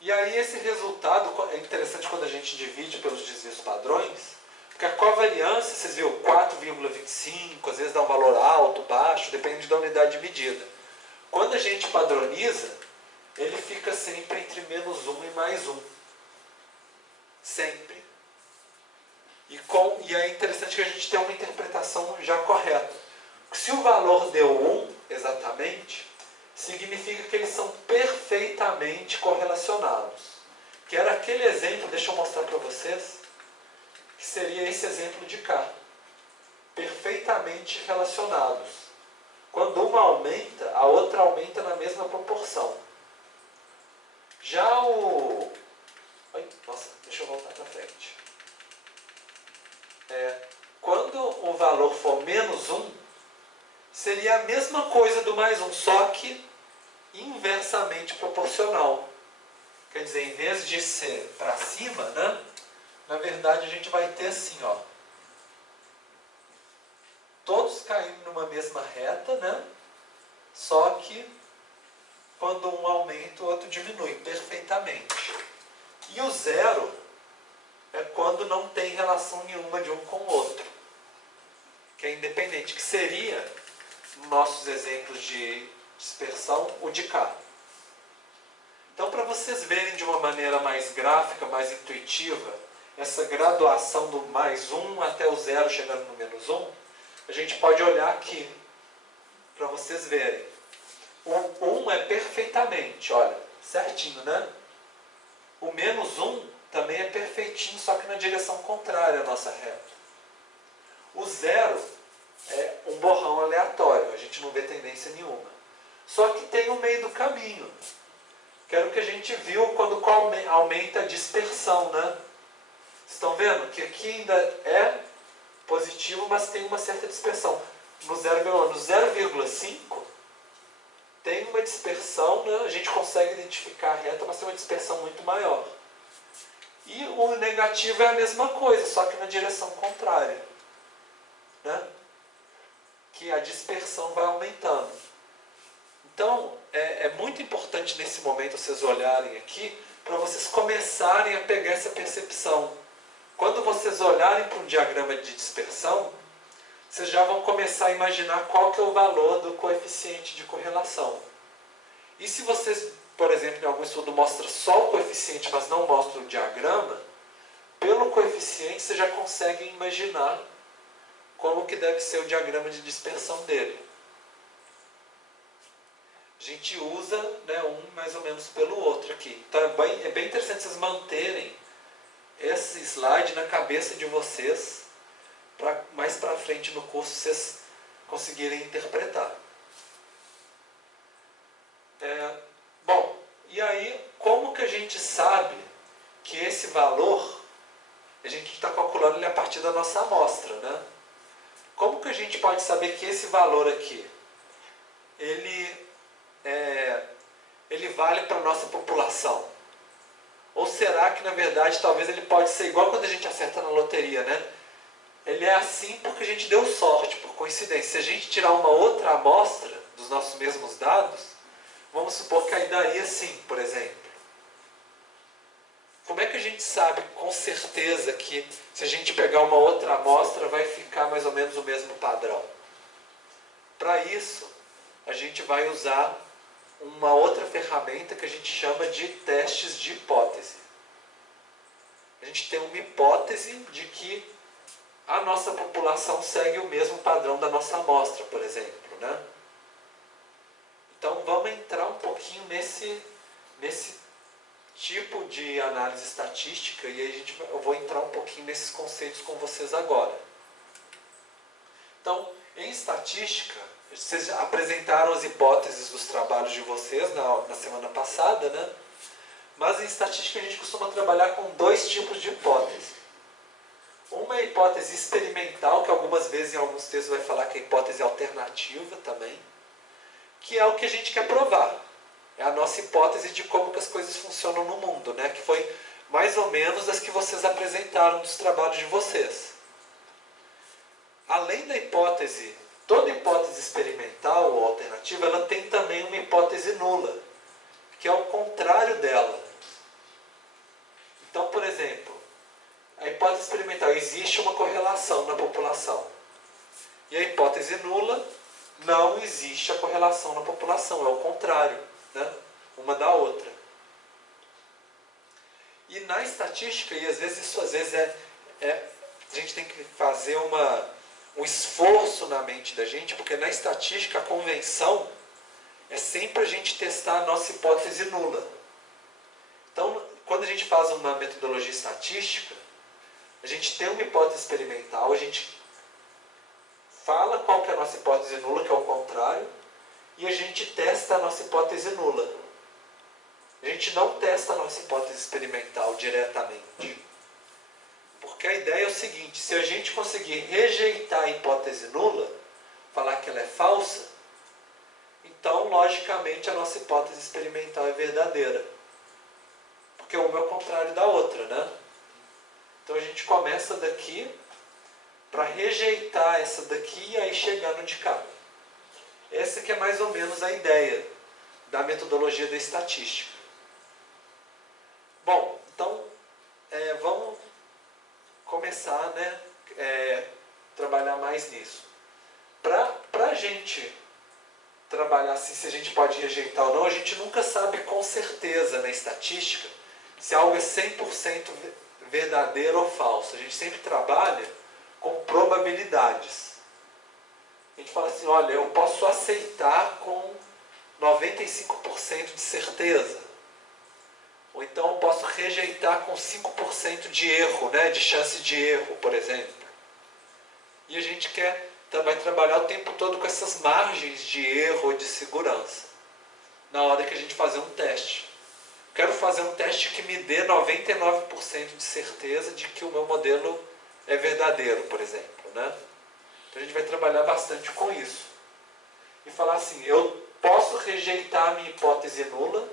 E aí esse resultado é interessante quando a gente divide pelos desvios padrões, porque a covariância, vocês viram, 4,25, às vezes dá um valor alto, baixo, depende da unidade de medida. Quando a gente padroniza, ele fica sempre entre -1 e +1. Sempre. E é interessante que a gente tenha uma interpretação já correta. Se o valor deu 1, exatamente, significa que eles são perfeitamente correlacionados. Que era aquele exemplo, deixa eu mostrar para vocês, que seria esse exemplo de cá. Perfeitamente relacionados. Quando uma aumenta, a outra aumenta na mesma proporção. Já o... Nossa, deixa eu voltar para frente. Quando o valor for -1, seria a mesma coisa do +1, só que inversamente proporcional. Quer dizer, em vez de ser para cima, né, na verdade a gente vai ter assim, ó, todos caindo numa mesma reta, né, só que quando um aumenta, o outro diminui perfeitamente. E o zero é quando não tem relação nenhuma de um com o outro, que é independente, que seria, nos nossos exemplos de dispersão, o de cá. Então, para vocês verem de uma maneira mais gráfica, mais intuitiva, essa graduação do +1 até o zero chegando no -1, a gente pode olhar aqui, para vocês verem. O 1 é perfeitamente, olha, certinho, né? O -1 também é perfeitinho, só que na direção contrária à nossa reta. O zero é um borrão aleatório, a gente não vê tendência nenhuma. Só que tem o meio do caminho, que era o que a gente viu quando aumenta a dispersão, né? Estão vendo que aqui ainda é positivo, mas tem uma certa dispersão. No 0,5 tem uma dispersão, né? A gente consegue identificar a reta, mas tem uma dispersão muito maior. E o negativo é a mesma coisa, só que na direção contrária, né? Que a dispersão vai aumentando. Então, é muito importante nesse momento vocês olharem aqui, para vocês começarem a pegar essa percepção. Quando vocês olharem para um diagrama de dispersão, vocês já vão começar a imaginar qual que é o valor do coeficiente de correlação. E se vocês, por exemplo, em algum estudo mostra só o coeficiente, mas não mostra o diagrama, pelo coeficiente você já consegue imaginar como que deve ser o diagrama de dispersão dele. A gente usa, né, um mais ou menos pelo outro aqui. Então é bem interessante vocês manterem esse slide na cabeça de vocês, para mais para frente no curso vocês conseguirem interpretar. Bom, e aí como que a gente sabe que esse valor, a gente está calculando ele a partir da nossa amostra, né? Como que a gente pode saber que esse valor aqui, ele vale para a nossa população? Ou será que, na verdade, talvez ele pode ser igual quando a gente acerta na loteria, né? Ele é assim porque a gente deu sorte, por coincidência. Se a gente tirar uma outra amostra dos nossos mesmos dados, vamos supor que aí daria sim, por exemplo. Como é que a gente sabe com certeza que se a gente pegar uma outra amostra vai ficar mais ou menos o mesmo padrão? Para isso, a gente vai usar uma outra ferramenta que a gente chama de testes de hipótese. A gente tem uma hipótese de que a nossa população segue o mesmo padrão da nossa amostra, por exemplo, né? Então vamos entrar um pouquinho nesse tipo de análise estatística e aí eu vou entrar um pouquinho nesses conceitos com vocês agora. Então, em estatística, vocês apresentaram as hipóteses dos trabalhos de vocês na semana passada, né? Mas em estatística a gente costuma trabalhar com dois tipos de hipótese. Uma é a hipótese experimental, que algumas vezes em alguns textos vai falar que é a hipótese alternativa também, que é o que a gente quer provar. É a nossa hipótese de como que as coisas funcionam no mundo, né? Que foi mais ou menos as que vocês apresentaram dos trabalhos de vocês. Além da hipótese, toda hipótese experimental ou alternativa, ela tem também uma hipótese nula, que é o contrário dela. Então, por exemplo, a hipótese experimental, existe uma correlação na população. E a hipótese nula, não existe a correlação na população, é o contrário, né? Uma da outra. E na estatística, e às vezes isso a gente tem que fazer um esforço na mente da gente, porque na estatística a convenção é sempre a gente testar a nossa hipótese nula. Então, quando a gente faz uma metodologia estatística, a gente tem uma hipótese experimental, a gente fala qual que é a nossa hipótese nula, que é o contrário, e a gente testa a nossa hipótese nula. A gente não testa a nossa hipótese experimental diretamente. Porque a ideia é o seguinte, se a gente conseguir rejeitar a hipótese nula, falar que ela é falsa, então, logicamente, a nossa hipótese experimental é verdadeira. Porque uma é o contrário da outra, né? Então a gente começa daqui para rejeitar essa daqui e aí chegar no de cá. Essa que é mais ou menos a ideia da metodologia da estatística. Bom, então vamos começar, né, trabalhar mais nisso. Para a gente trabalhar assim, se a gente pode rejeitar ou não, a gente nunca sabe com certeza na estatística se algo é 100% verdadeiro ou falso. A gente sempre trabalha com probabilidades. A gente fala assim, olha, eu posso aceitar com 95% de certeza. Ou então eu posso rejeitar com 5% de erro, né, de chance de erro, por exemplo. e a gente vai trabalhar o tempo todo com essas margens de erro ou de segurança na hora que a gente fazer um teste. Quero fazer um teste que me dê 99% de certeza de que o meu modelo é verdadeiro, por exemplo, né? Então a gente vai trabalhar bastante com isso. E falar assim, eu posso rejeitar a minha hipótese nula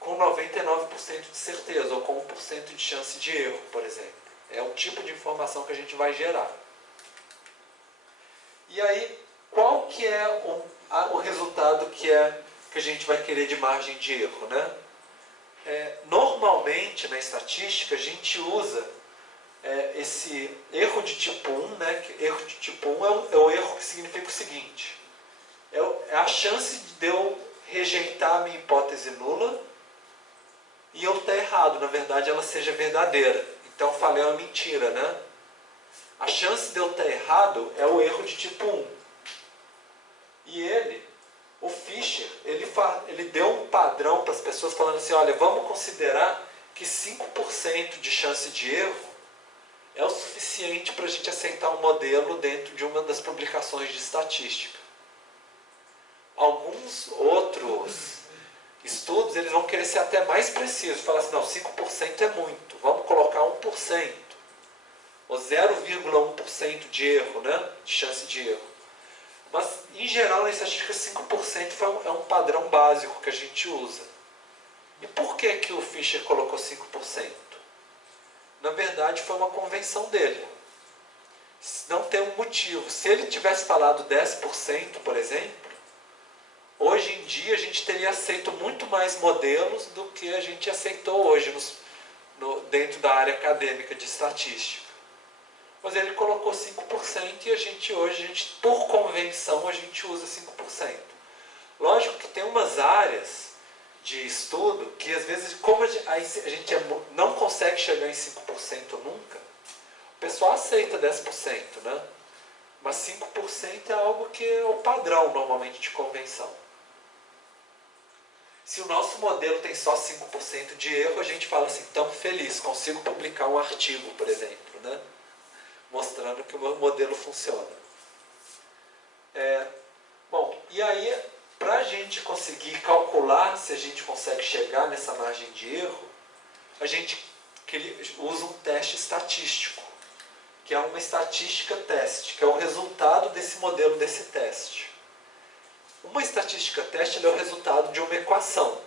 com 99% de certeza, ou com 1% de chance de erro, por exemplo. É o tipo de informação que a gente vai gerar. E aí, qual que é o resultado que a gente vai querer de margem de erro, né? Normalmente, na estatística, a gente usa esse erro de tipo 1, né? Erro de tipo 1 é o erro que significa o seguinte. É a chance de eu rejeitar a minha hipótese nula e eu estar errado, na verdade ela seja verdadeira. Então eu falei uma mentira, né? A chance de eu estar errado é o erro de tipo 1. E o Fisher, ele deu um padrão para as pessoas falando assim, olha, vamos considerar que 5% de chance de erro é o suficiente para a gente aceitar um modelo dentro de uma das publicações de estatística. Alguns outros estudos, eles vão querer ser até mais precisos, falar assim, não, 5% é muito, vamos colocar 1%, ou 0,1% de erro, né? De chance de erro. Mas, em geral, na estatística, 5% é um padrão básico que a gente usa. E por que o Fisher colocou 5%? Na verdade, foi uma convenção dele. Não tem um motivo. Se ele tivesse falado 10%, por exemplo, hoje em dia a gente teria aceito muito mais modelos do que a gente aceitou hoje dentro da área acadêmica de estatística. Mas ele colocou 5% e hoje, por convenção, a gente usa 5%. Lógico que tem umas áreas de estudo que às vezes, como a gente não consegue chegar em 5% nunca, o pessoal aceita 10%, né? Mas 5% é algo que é o padrão normalmente de convenção. Se o nosso modelo tem só 5% de erro, a gente fala assim, tão feliz, consigo publicar um artigo, por exemplo, né? Mostrando que o meu modelo funciona. Bom, e aí, para a gente conseguir calcular se a gente consegue chegar nessa margem de erro, a gente usa um teste estatístico, que é uma estatística teste, que é o resultado desse modelo desse teste. Uma estatística teste é o resultado de uma equação.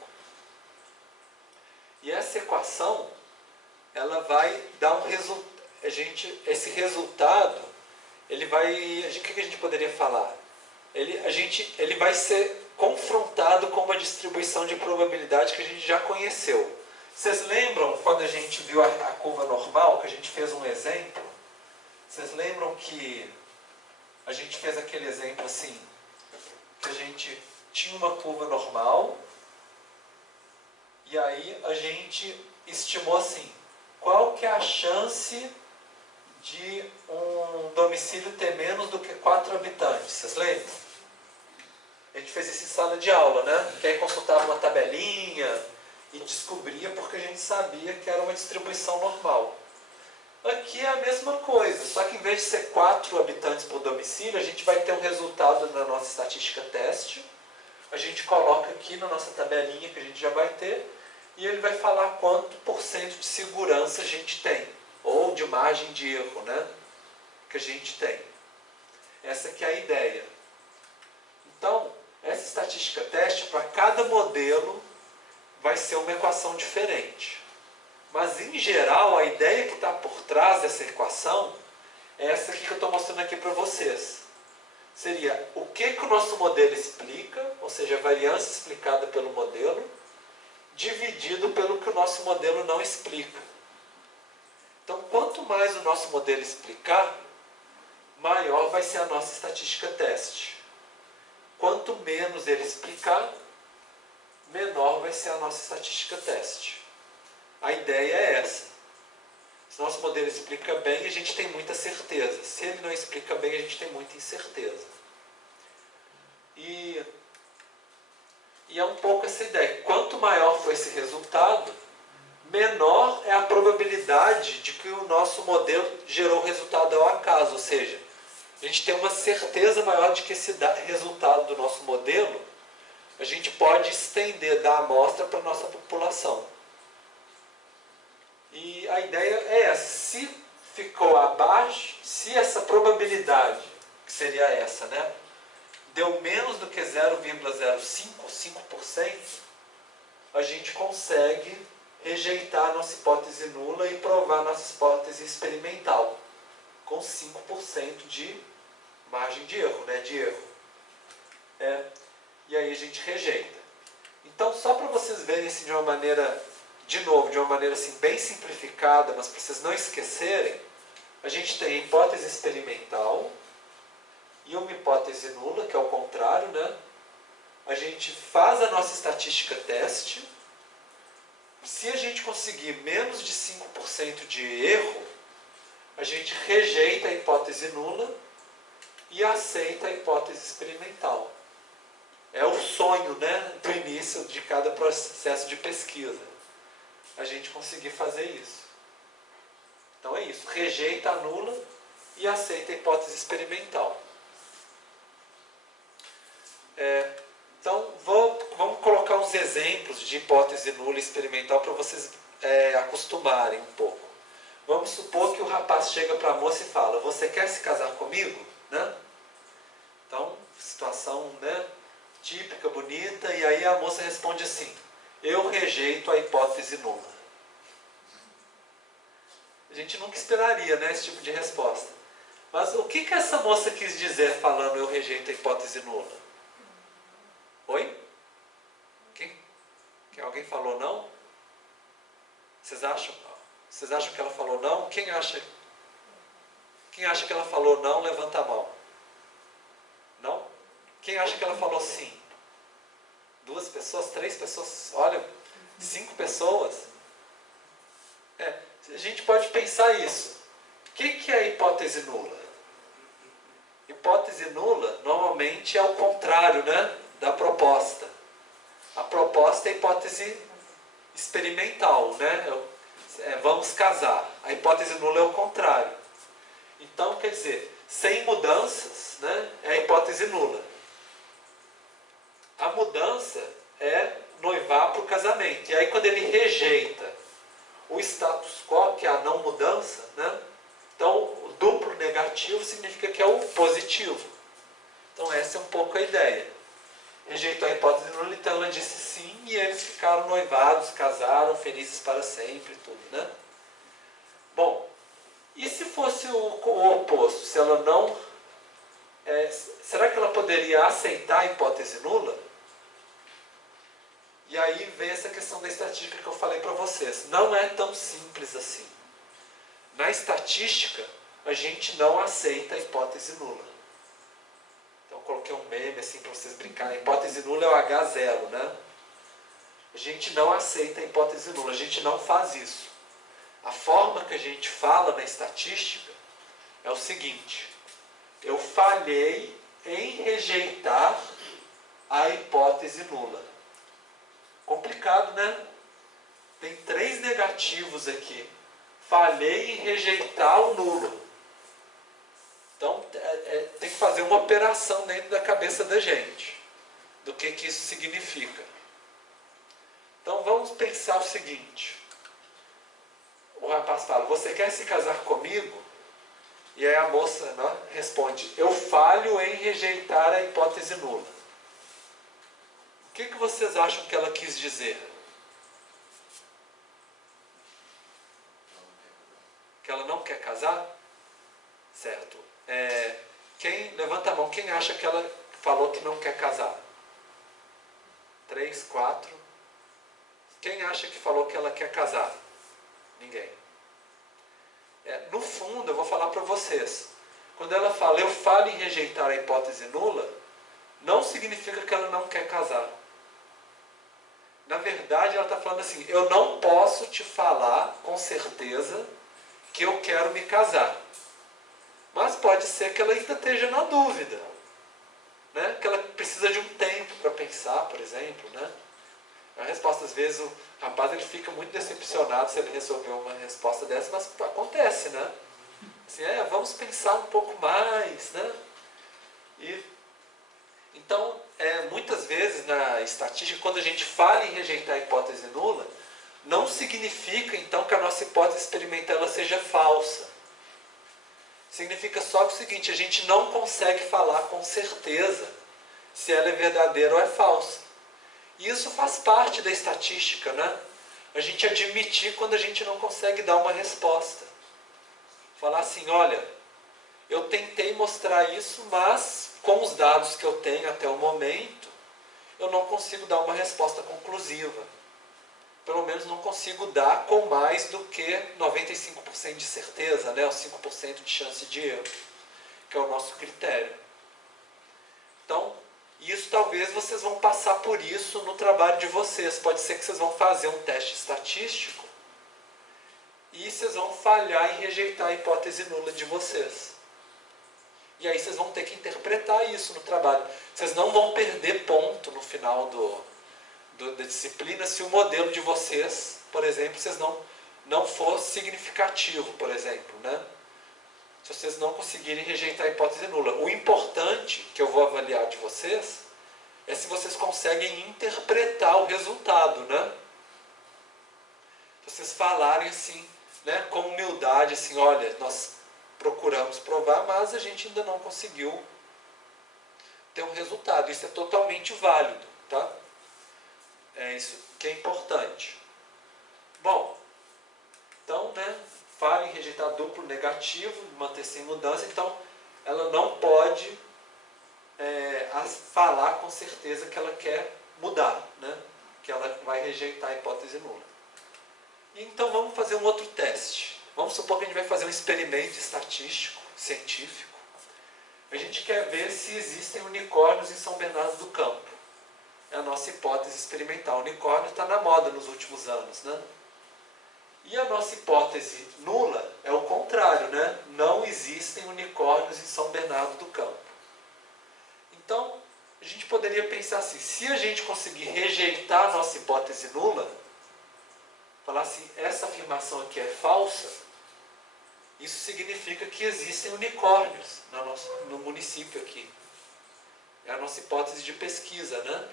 E essa equação, ela vai dar um resultado. Esse resultado, o que a gente poderia falar? Ele vai ser confrontado com uma distribuição de probabilidade que a gente já conheceu. Vocês lembram quando a gente viu a curva normal, que a gente fez um exemplo? Vocês lembram que a gente fez aquele exemplo assim, que a gente tinha uma curva normal, e aí a gente estimou assim, qual que é a chance de um domicílio ter menos do que 4 habitantes? Vocês lembram? A gente fez isso em sala de aula, né? Que aí consultava uma tabelinha e descobria porque a gente sabia que era uma distribuição normal. Aqui é a mesma coisa, só que em vez de ser 4 habitantes por domicílio, a gente vai ter um resultado na nossa estatística teste. A gente coloca aqui na nossa tabelinha que a gente já vai ter, e ele vai falar quanto por cento de segurança a gente tem, ou de margem de erro, né? Que a gente tem. Essa aqui é a ideia. Então, essa estatística teste, para cada modelo, vai ser uma equação diferente. Mas, em geral, a ideia que está por trás dessa equação é essa aqui que eu estou mostrando aqui para vocês. Seria o que o nosso modelo explica, ou seja, a variância explicada pelo modelo, dividido pelo que o nosso modelo não explica. Então, quanto mais o nosso modelo explicar, maior vai ser a nossa estatística teste. Quanto menos ele explicar, menor vai ser a nossa estatística teste. A ideia é essa. Se o nosso modelo explica bem, a gente tem muita certeza. Se ele não explica bem, a gente tem muita incerteza. E é um pouco essa ideia. Quanto maior for esse resultado, menor é a probabilidade de que o nosso modelo gerou resultado ao acaso. Ou seja, a gente tem uma certeza maior de que esse resultado do nosso modelo, a gente pode estender da amostra para a nossa população. E a ideia é essa, se ficou abaixo, se essa probabilidade, que seria essa, né, deu menos do que 0,05, 5%, a gente consegue rejeitar a nossa hipótese nula e provar a nossa hipótese experimental, com 5% de margem de erro, né, de erro. E aí a gente rejeita. Então, só para vocês verem assim, de uma maneira, de novo, de uma maneira assim, bem simplificada, mas para vocês não esquecerem, a gente tem a hipótese experimental e uma hipótese nula, que é o contrário, né? A gente faz a nossa estatística teste. Se a gente conseguir menos de 5% de erro, a gente rejeita a hipótese nula e aceita a hipótese experimental. É o sonho, né, do início de cada processo de pesquisa. A gente conseguir fazer isso. Então é isso. Rejeita a nula e aceita a hipótese experimental. Então, vamos colocar uns exemplos de hipótese nula e experimental para vocês acostumarem um pouco. Vamos supor que o rapaz chega para a moça e fala: você quer se casar comigo? Né? Então, situação, né, típica, bonita, e aí a moça responde assim: eu rejeito a hipótese nula. A gente nunca esperaria, né, esse tipo de resposta. Mas o que essa moça quis dizer falando eu rejeito a hipótese nula? Oi? Alguém falou não? Vocês acham que ela falou não? Quem acha que ela falou não, levanta a mão. Não? Quem acha que ela falou sim? 2 pessoas, 3 pessoas, olha, 5 pessoas. A gente pode pensar isso. O que é a hipótese nula? Hipótese nula normalmente é o contrário, né, da proposta. A proposta é a hipótese experimental, né? Vamos casar. A hipótese nula é o contrário. Então, quer dizer, sem mudanças, né, é a hipótese nula. A mudança é noivar para o casamento. E aí, quando ele rejeita o status quo, que é a não mudança, né? Então, o duplo negativo significa que é o positivo. Então, essa é um pouco a ideia. Rejeitou a hipótese nula, então ela disse sim, e eles ficaram noivados, casaram, felizes para sempre, tudo, né? Bom, e se fosse o oposto? Se ela não... será que ela poderia aceitar a hipótese nula? E aí vem essa questão da estatística que eu falei para vocês. Não é tão simples assim. Na estatística, a gente não aceita a hipótese nula. Então eu coloquei um meme assim para vocês brincarem. A hipótese nula é o H0, né? A gente não aceita a hipótese nula, a gente não faz isso. A forma que a gente fala na estatística é o seguinte: eu falhei em rejeitar a hipótese nula. Complicado, né? Tem 3 negativos aqui. Falhei em rejeitar o nulo. Então, tem que fazer uma operação dentro da cabeça da gente. Do que isso significa. Então, vamos pensar o seguinte. O rapaz fala: você quer se casar comigo? E aí a moça, né, responde: eu falho em rejeitar a hipótese nula. O que vocês acham que ela quis dizer? Que ela não quer casar? Certo. Levanta a mão, quem acha que ela falou que não quer casar? 3, 4. Quem acha que falou que ela quer casar? Ninguém. No fundo, eu vou falar para vocês. Quando ela fala, eu falo em rejeitar a hipótese nula, não significa que ela não quer casar. Na verdade, ela está falando assim: eu não posso te falar com certeza que eu quero me casar. Mas pode ser que ela ainda esteja na dúvida, né? Que ela precisa de um tempo para pensar, por exemplo, né? A resposta, às vezes, o rapaz ele fica muito decepcionado se ele resolveu uma resposta dessa, mas acontece, né? Assim, vamos pensar um pouco mais, né? Então, muitas vezes na estatística, quando a gente fala em rejeitar a hipótese nula, não significa então que a nossa hipótese experimental ela seja falsa. Significa só que o seguinte, a gente não consegue falar com certeza se ela é verdadeira ou é falsa. E isso faz parte da estatística, né? A gente admitir quando a gente não consegue dar uma resposta. Falar assim, olha, eu tentei mostrar isso, mas com os dados que eu tenho até o momento, eu não consigo dar uma resposta conclusiva. Pelo menos não consigo dar com mais do que 95% de certeza, né? Os 5% de chance de erro, que é o nosso critério. Então, isso talvez vocês vão passar por isso no trabalho de vocês. Pode ser que vocês vão fazer um teste estatístico e vocês vão falhar em rejeitar a hipótese nula de vocês. E aí vocês vão ter que interpretar isso no trabalho. Vocês não vão perder ponto no final da disciplina se o modelo de vocês, por exemplo, vocês não for significativo, por exemplo, né? Se vocês não conseguirem rejeitar a hipótese nula. O importante que eu vou avaliar de vocês é se vocês conseguem interpretar o resultado, né? Vocês falarem assim, né, com humildade, assim, olha, nós procuramos provar, mas a gente ainda não conseguiu ter um resultado. Isso é totalmente válido, tá? É isso que é importante. Bom, então, né, fala em rejeitar duplo negativo, manter sem mudança, então ela não pode falar com certeza que ela quer mudar, né, que ela vai rejeitar a hipótese nula. Então vamos fazer um outro teste. Vamos supor que a gente vai fazer um experimento estatístico, científico. A gente quer ver se existem unicórnios em São Bernardo do Campo. É a nossa hipótese experimental. O unicórnio está na moda nos últimos anos, né? E a nossa hipótese nula é o contrário, né? Não existem unicórnios em São Bernardo do Campo. Então, a gente poderia pensar assim, se a gente conseguir rejeitar a nossa hipótese nula, falar assim, essa afirmação aqui é falsa, isso significa que existem unicórnios no município aqui. É a nossa hipótese de pesquisa, né?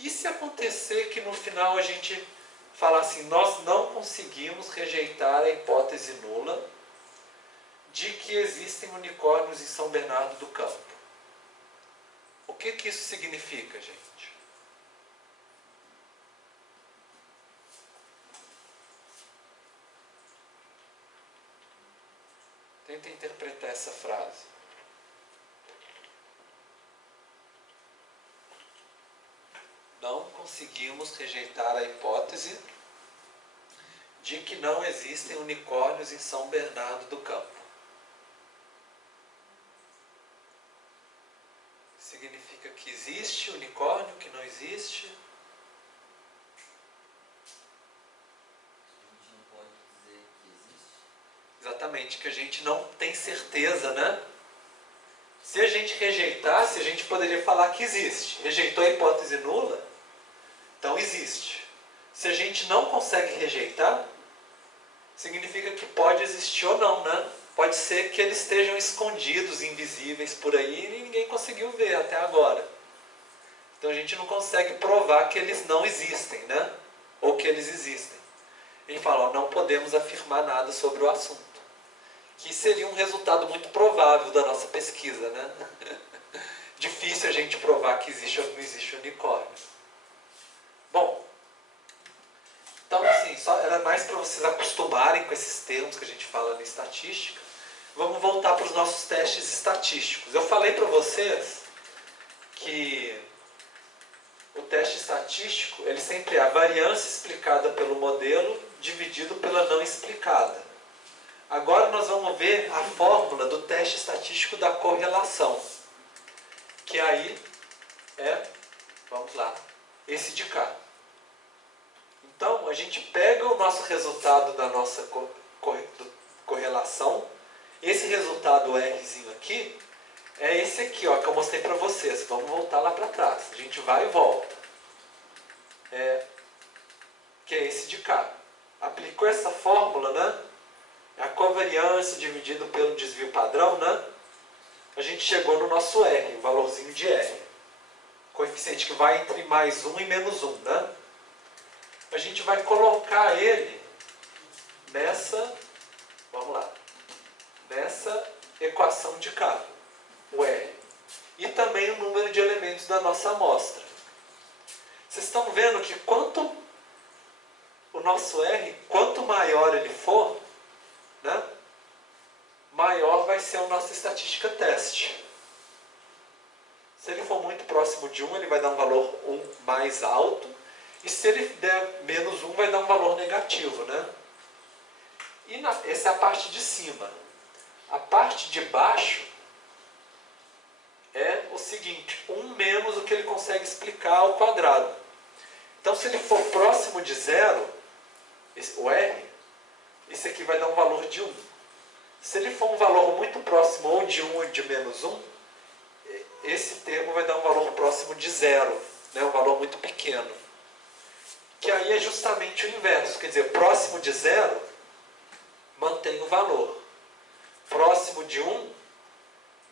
E se acontecer que no final a gente falar assim, nós não conseguimos rejeitar a hipótese nula de que existem unicórnios em São Bernardo do Campo? O que isso significa, gente? Tenta interpretar essa frase. Não conseguimos rejeitar a hipótese de que não existem unicórnios em São Bernardo do Campo. Significa que existe unicórnio, que não existe? A gente não pode dizer que existe. Exatamente, que a gente não tem certeza, né? Se a gente rejeitasse, a gente poderia falar que existe. Rejeitou a hipótese nula? Então existe. Se a gente não consegue rejeitar, significa que pode existir ou não, né? Pode ser que eles estejam escondidos, invisíveis por aí e ninguém conseguiu ver até agora. Então a gente não consegue provar que eles não existem, né? Ou que eles existem. A gente fala, ó, não podemos afirmar nada sobre o assunto. Que seria um resultado muito provável da nossa pesquisa, né? Difícil a gente provar que existe ou não existe unicórnio. Bom, então assim, só era mais para vocês acostumarem com esses termos que a gente fala na estatística. Vamos voltar para os nossos testes estatísticos. Eu falei para vocês que o teste estatístico, ele sempre é a variância explicada pelo modelo dividido pela não explicada. Agora nós vamos ver a fórmula do teste estatístico da correlação, que aí vamos lá, esse de cá. Então, a gente pega o nosso resultado da nossa correlação, esse resultado Rzinho aqui, é esse aqui, ó, que eu mostrei para vocês. Vamos voltar lá para trás. A gente vai e volta. Que é esse de cá. Aplicou essa fórmula, né? É a covariância dividido pelo desvio padrão, né? A gente chegou no nosso R, o valorzinho de R. Coeficiente que vai entre mais 1 e menos 1, né? A gente vai colocar ele nessa, vamos lá, nessa equação de K, o R. E também o número de elementos da nossa amostra. Vocês estão vendo que quanto o nosso R, quanto maior ele for, né, maior vai ser a nossa estatística teste. Se ele for muito próximo de 1, ele vai dar um valor 1 mais alto. E se ele der menos 1, vai dar um valor negativo, né? E essa é a parte de cima. A parte de baixo é o seguinte, 1 menos o que ele consegue explicar ao quadrado. Então, se ele for próximo de 0, o R, esse aqui vai dar um valor de 1. Se ele for um valor muito próximo ou de 1 ou de menos 1, esse termo vai dar um valor próximo de 0, né? Um valor muito pequeno. Que aí é justamente o inverso, quer dizer, próximo de 0, mantém o valor. Próximo de 1,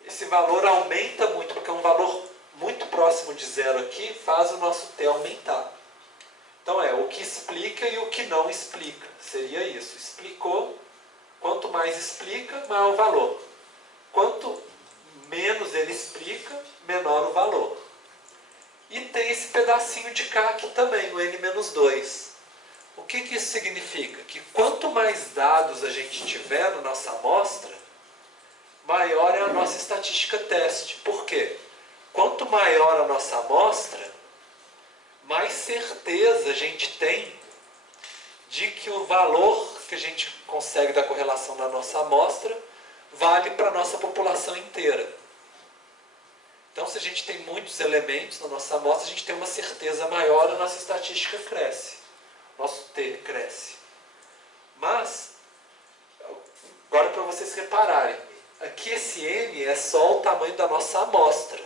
esse valor aumenta muito, porque um valor muito próximo de 0 aqui faz o nosso T aumentar. Então é o que explica e o que não explica. Seria isso. Explicou, quanto mais explica, maior o valor. Quanto menos ele explica, menor o valor. E tem esse pedacinho de K aqui também, o N-2. O que isso significa? Que quanto mais dados a gente tiver na nossa amostra, maior é a nossa estatística teste. Por quê? Quanto maior a nossa amostra, mais certeza a gente tem de que o valor que a gente consegue da correlação da nossa amostra vale para a nossa população inteira. Então, se a gente tem muitos elementos na nossa amostra, a gente tem uma certeza maior, a nossa estatística cresce. Nosso T cresce. Mas, agora para vocês repararem, aqui esse N é só o tamanho da nossa amostra.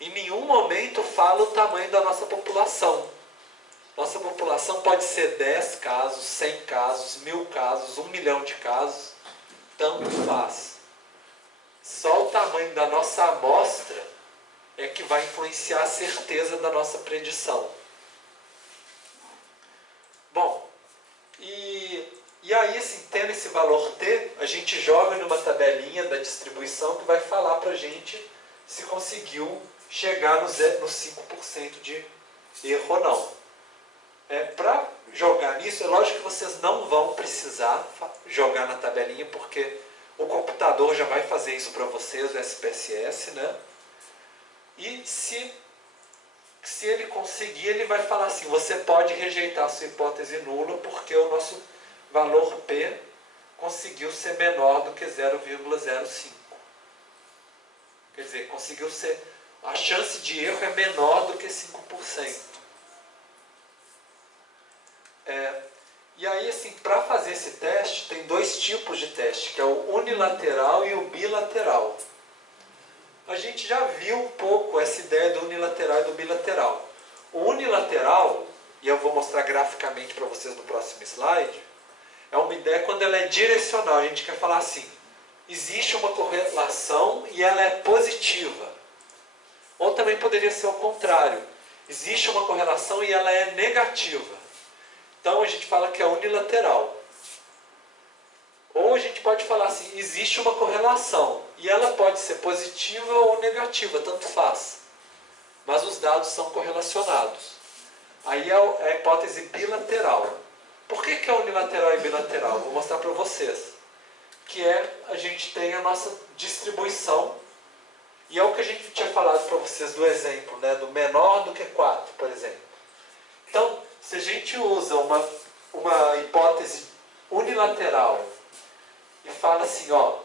Em nenhum momento fala o tamanho da nossa população. Nossa população pode ser 10 casos, 100 casos, 1000 casos, 1 milhão de casos, tanto faz. Só o tamanho da nossa amostra é que vai influenciar a certeza da nossa predição. Bom, e aí, assim, tendo esse valor T, a gente joga numa tabelinha da distribuição que vai falar para a gente se conseguiu chegar no 5% de erro ou não. Para jogar nisso, é lógico que vocês não vão precisar jogar na tabelinha, porque o computador já vai fazer isso para vocês, o SPSS, né? E se ele conseguir, ele vai falar assim, você pode rejeitar a sua hipótese nula porque o nosso valor P conseguiu ser menor do que 0,05. Quer dizer, conseguiu ser... A chance de erro é menor do que 5%. E aí, assim, para fazer esse teste, tem dois tipos de teste, que é o unilateral e o bilateral. A gente já viu um pouco essa ideia do unilateral e do bilateral. O unilateral, e eu vou mostrar graficamente para vocês no próximo slide, é uma ideia quando ela é direcional. A gente quer falar assim, existe uma correlação e ela é positiva. Ou também poderia ser o contrário. Existe uma correlação e ela é negativa. Então a gente fala que é unilateral. Ou a gente pode falar assim, existe uma correlação e ela pode ser positiva ou negativa, tanto faz. Mas os dados são correlacionados. Aí é a hipótese bilateral. Por que é unilateral e bilateral? Vou mostrar para vocês. Que a gente tem a nossa distribuição, e é o que a gente tinha falado para vocês do exemplo, né, do menor do que 4, por exemplo. Então, se a gente usa uma hipótese unilateral e fala assim, ó,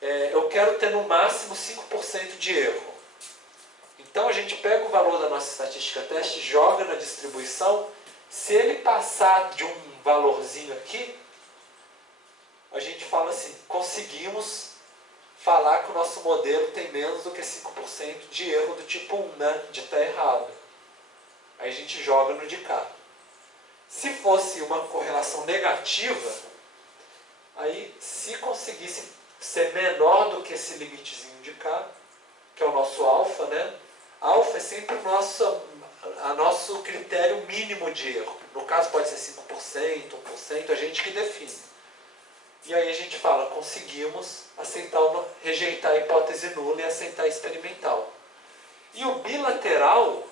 eu quero ter no máximo 5% de erro. Então a gente pega o valor da nossa estatística teste, joga na distribuição, se ele passar de um valorzinho aqui, a gente fala assim, conseguimos falar que o nosso modelo tem menos do que 5% de erro do tipo 1, né, de estar errado. Aí a gente joga no de cá. Se fosse uma correlação negativa, Aí, se conseguisse ser menor do que esse limitezinho de K, que é o nosso alfa, né? Alfa é sempre o nosso critério mínimo de erro. No caso pode ser 5%, 1%, a gente que define. E aí a gente fala, conseguimos rejeitar a hipótese nula e aceitar a experimental. E o bilateral,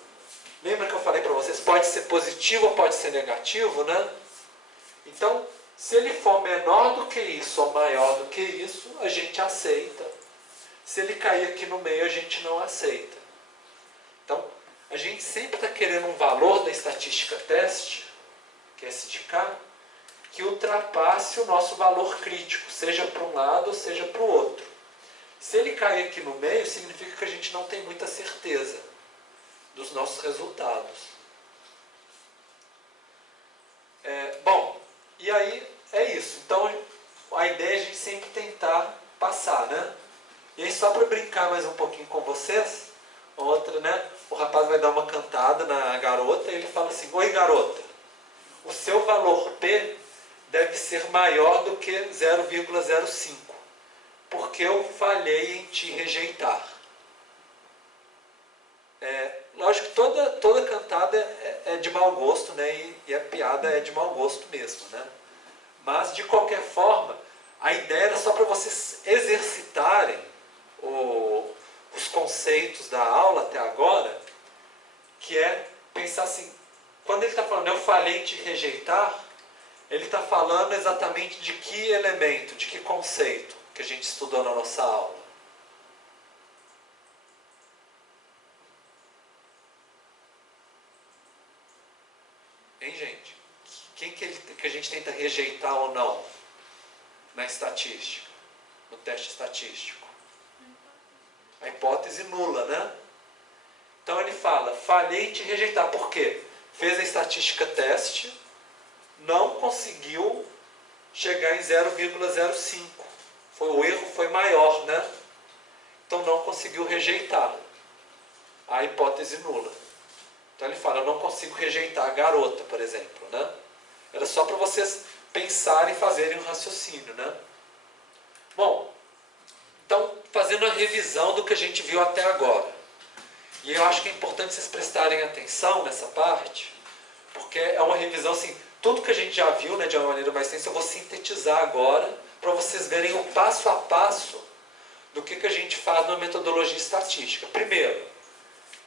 lembra que eu falei para vocês, pode ser positivo ou pode ser negativo, né? Então, se ele for menor do que isso ou maior do que isso, a gente aceita. Se ele cair aqui no meio, a gente não aceita. Então, a gente sempre está querendo um valor da estatística teste, que é esse de K, que ultrapasse o nosso valor crítico, seja para um lado ou seja para o outro. Se ele cair aqui no meio, significa que a gente não tem muita certeza dos nossos resultados. Bom, e aí é isso. Então, a ideia é a gente sempre tentar passar, né? E aí, só para brincar mais um pouquinho com vocês, outra, né? O rapaz vai dar uma cantada na garota e ele fala assim: oi, garota, o seu valor P deve ser maior do que 0,05, porque eu falhei em te rejeitar. Lógico que toda cantada é de mau gosto, né? E a piada é de mau gosto mesmo, né? Mas, de qualquer forma, a ideia era só para vocês exercitarem os conceitos da aula até agora, que é pensar assim, quando ele está falando eu falhei em te rejeitar, ele está falando exatamente de que elemento, de que conceito que a gente estudou na nossa aula. Hein, gente? Quem que a gente tenta rejeitar ou não na estatística, no teste estatístico? A hipótese nula, né? Então ele fala, falhei em te rejeitar. Por quê? Fez a estatística teste, não conseguiu chegar em 0,05. O erro foi maior, né? Então não conseguiu rejeitar a hipótese nula. Então ele fala, eu não consigo rejeitar a garota, por exemplo, né? Era só para vocês pensarem e fazerem um raciocínio, né? Bom, então fazendo a revisão do que a gente viu até agora. E eu acho que é importante vocês prestarem atenção nessa parte, porque é uma revisão assim, tudo que a gente já viu, né, de uma maneira mais extensa, eu vou sintetizar agora, para vocês verem o passo a passo do que a gente faz na metodologia estatística. Primeiro,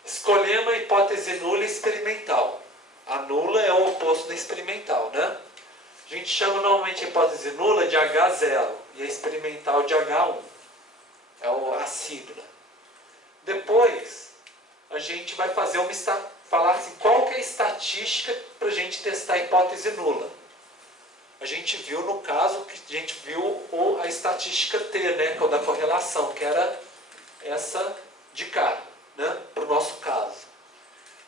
escolhemos a hipótese nula e experimental. A nula é o oposto da experimental, né? A gente chama normalmente a hipótese nula de H0 e a experimental de H1. É a sigla. Depois, a gente vai fazer falar assim, qual que é a estatística para a gente testar a hipótese nula. A gente viu no caso, que a gente viu a estatística T, né, que é o da correlação, que era essa de cá, né, para o nosso caso.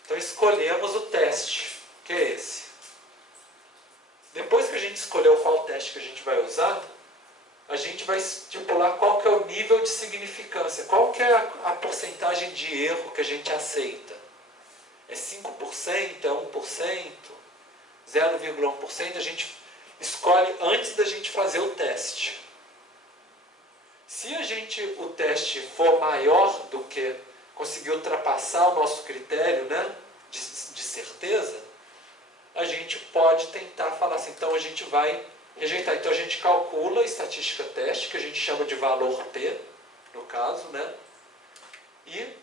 Então escolhemos o teste, que é esse. Depois que a gente escolheu qual teste que a gente vai usar, a gente vai estipular qual que é o nível de significância, qual que é a porcentagem de erro que a gente aceita. É 5%, é 1%, 0,1%, a gente escolhe antes da gente fazer o teste. Se o teste for maior do que conseguir ultrapassar o nosso critério, né, de certeza, a gente pode tentar falar assim, então a gente vai rejeitar. Então a gente calcula a estatística teste, que a gente chama de valor P, no caso, né? E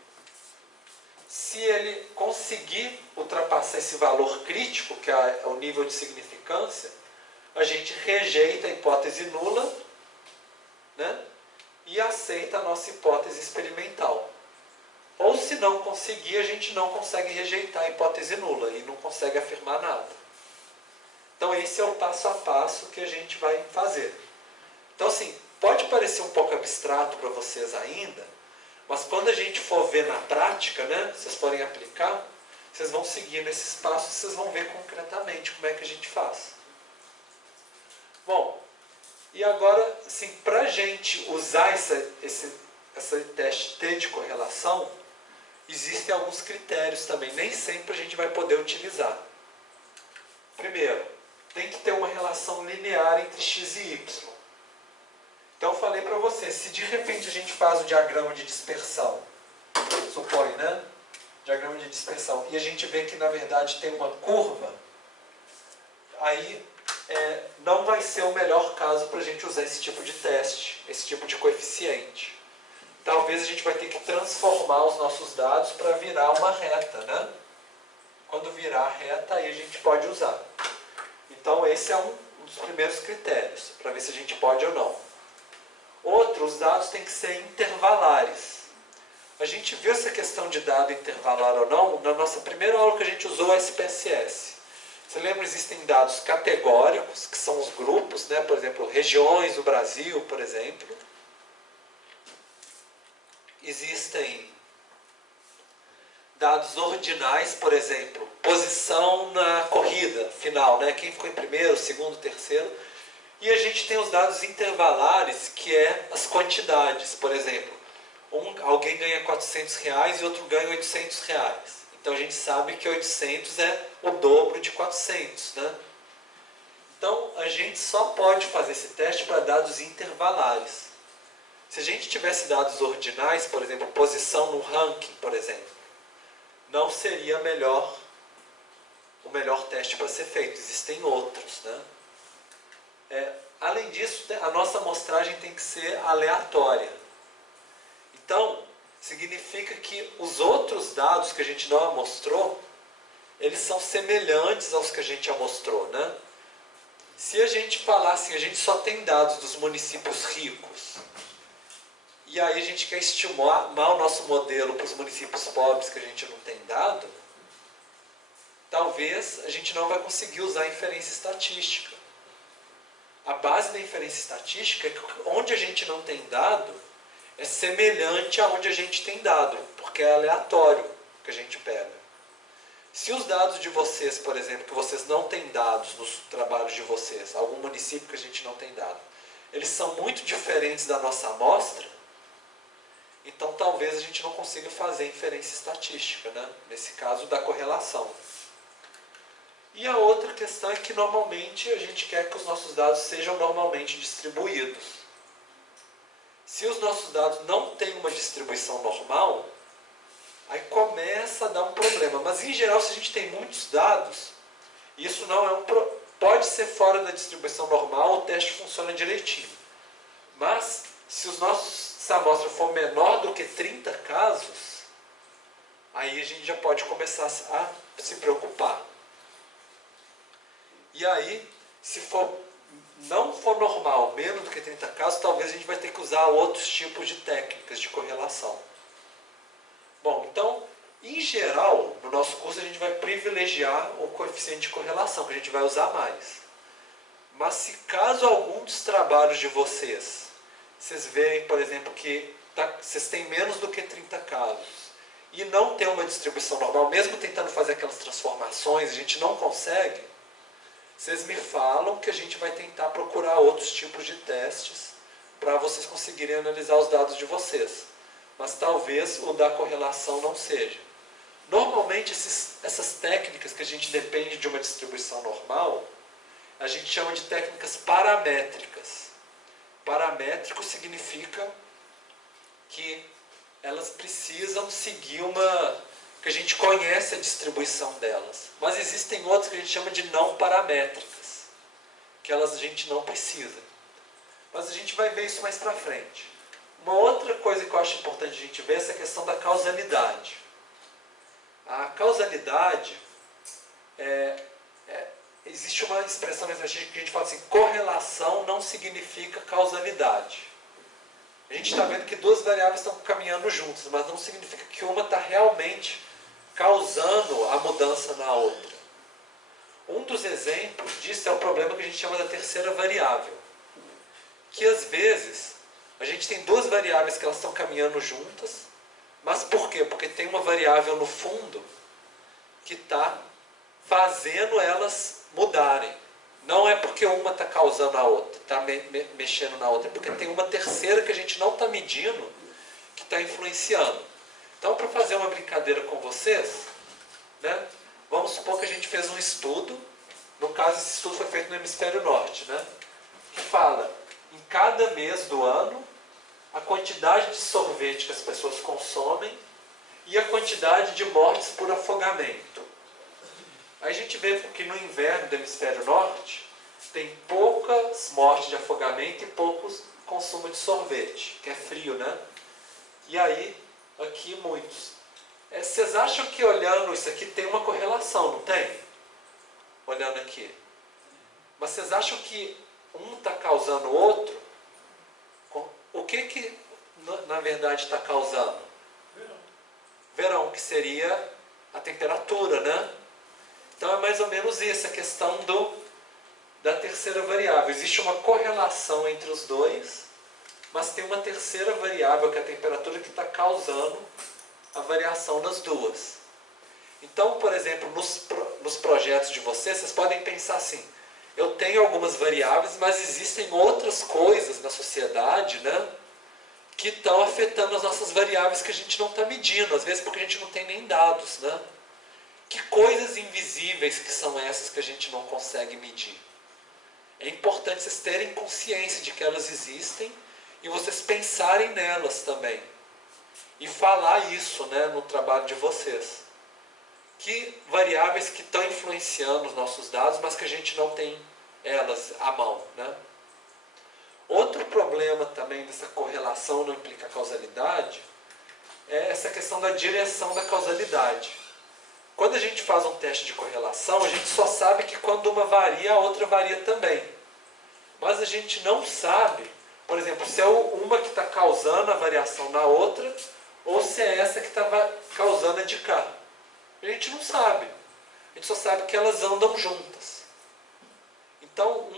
se ele conseguir ultrapassar esse valor crítico, que é o nível de significância, a gente rejeita a hipótese nula, né? E aceita a nossa hipótese experimental. Ou se não conseguir, a gente não consegue rejeitar a hipótese nula e não consegue afirmar nada. Então esse é o passo a passo que a gente vai fazer. Então assim, pode parecer um pouco abstrato para vocês ainda, mas quando a gente for ver na prática, né, vocês forem aplicar, vocês vão seguindo esses passos e vocês vão ver concretamente como é que a gente faz. Bom, e agora, assim, para a gente usar esse teste T de correlação, existem alguns critérios também, nem sempre a gente vai poder utilizar. Primeiro, tem que ter uma relação linear entre x e y. Então eu falei para você, se de repente a gente faz o diagrama de dispersão, supõe, né? Diagrama de dispersão, e a gente vê que na verdade tem uma curva, aí não vai ser o melhor caso para a gente usar esse tipo de teste, esse tipo de coeficiente. Talvez a gente vai ter que transformar os nossos dados para virar uma reta, né? Quando virar a reta, aí a gente pode usar. Então esse é um dos primeiros critérios, para ver se a gente pode ou não. Outro, os dados têm que ser intervalares. A gente viu essa questão de dado intervalar ou não na nossa primeira aula que a gente usou o SPSS. Você lembra, existem dados categóricos, que são os grupos, né? Por exemplo, regiões do Brasil, por exemplo. Existem dados ordinais, por exemplo, posição na corrida final, né? Quem ficou em primeiro, segundo, terceiro. E a gente tem os dados intervalares, que é as quantidades. Por exemplo, alguém ganha R$400 e outro ganha R$800. Então a gente sabe que 800 é o dobro de 400, né? Então a gente só pode fazer esse teste para dados intervalares. Se a gente tivesse dados ordinais, por exemplo, posição no ranking, por exemplo, não seria o melhor teste para ser feito. Existem outros, né? Além disso, a nossa amostragem tem que ser aleatória. Então, significa que os outros dados que a gente não amostrou, eles são semelhantes aos que a gente amostrou, né? Se a gente falar assim, a gente só tem dados dos municípios ricos, e aí a gente quer estimar o nosso modelo para os municípios pobres que a gente não tem dado, talvez a gente não vai conseguir usar a inferência estatística. A base da inferência estatística é que onde a gente não tem dado é semelhante a onde a gente tem dado, porque é aleatório que a gente pega. Se os dados de vocês, por exemplo, que vocês não têm dados nos trabalhos de vocês, algum município que a gente não tem dado, eles são muito diferentes da nossa amostra, então talvez a gente não consiga fazer inferência estatística, né? Nesse caso da correlação. E a outra questão é que normalmente a gente quer que os nossos dados sejam normalmente distribuídos. Se os nossos dados não têm uma distribuição normal, aí começa a dar um problema. Mas em geral, se a gente tem muitos dados, isso não é pode ser fora da distribuição normal, o teste funciona direitinho. Mas se essa amostra for menor do que 30 casos, aí a gente já pode começar a se preocupar. E aí, se não for normal, menos do que 30 casos, talvez a gente vai ter que usar outros tipos de técnicas de correlação. Bom, então, em geral, no nosso curso a gente vai privilegiar o coeficiente de correlação, que a gente vai usar mais. Mas se caso algum dos trabalhos de vocês verem, por exemplo, que vocês têm menos do que 30 casos e não tem uma distribuição normal, mesmo tentando fazer aquelas transformações, a gente não consegue, vocês me falam que a gente vai tentar procurar outros tipos de testes para vocês conseguirem analisar os dados de vocês. Mas talvez o da correlação não seja. Normalmente essas técnicas que a gente depende de uma distribuição normal, a gente chama de técnicas paramétricas. Paramétrico significa que elas precisam seguir que a gente conhece a distribuição delas. Mas existem outras que a gente chama de não paramétricas, que a gente não precisa. Mas a gente vai ver isso mais para frente. Uma outra coisa que eu acho importante a gente ver é essa questão da causalidade. A causalidade, existe uma expressão na estatística que a gente fala assim, correlação não significa causalidade. A gente está vendo que duas variáveis estão caminhando juntas, mas não significa que uma está realmente causando a mudança na outra. Um dos exemplos disso é o problema que a gente chama da terceira variável. Que às vezes a gente tem duas variáveis que elas estão caminhando juntas, mas por quê? Porque tem uma variável no fundo que está fazendo elas mudarem. Não é porque uma está causando a outra, está mexendo na outra, é porque tem uma terceira que a gente não está medindo, que está influenciando. Então, para fazer uma brincadeira com vocês, né, vamos supor que a gente fez um estudo, no caso esse estudo foi feito no hemisfério norte, né, que fala, em cada mês do ano, a quantidade de sorvete que as pessoas consomem e a quantidade de mortes por afogamento. Aí a gente vê que no inverno do hemisfério norte tem poucas mortes de afogamento e poucos consumo de sorvete, que é frio, né? E aí, aqui muitos. Vocês acham que olhando isso aqui tem uma correlação, não tem? Olhando aqui. Mas vocês acham que um está causando o outro? O que na verdade está causando? Verão, que seria a temperatura, né? Então é mais ou menos isso, a questão da terceira variável. Existe uma correlação entre os dois, mas tem uma terceira variável, que é a temperatura, que está causando a variação das duas. Então, por exemplo, nos projetos de vocês podem pensar assim: eu tenho algumas variáveis, mas existem outras coisas na sociedade, né, que estão afetando as nossas variáveis que a gente não está medindo, às vezes porque a gente não tem nem dados, né? Que coisas invisíveis que são essas que a gente não consegue medir? É importante vocês terem consciência de que elas existem e vocês pensarem nelas também. E falar isso, né, no trabalho de vocês. Que variáveis que estão influenciando os nossos dados, mas que a gente não tem elas à mão, né? Outro problema também dessa correlação não implica causalidade é essa questão da direção da causalidade. Quando a gente faz um teste de correlação, a gente só sabe que quando uma varia, a outra varia também. Mas a gente não sabe, por exemplo, se é uma que está causando a variação na outra, ou se é essa que está causando a de cá. A gente não sabe. A gente só sabe que elas andam juntas. Então,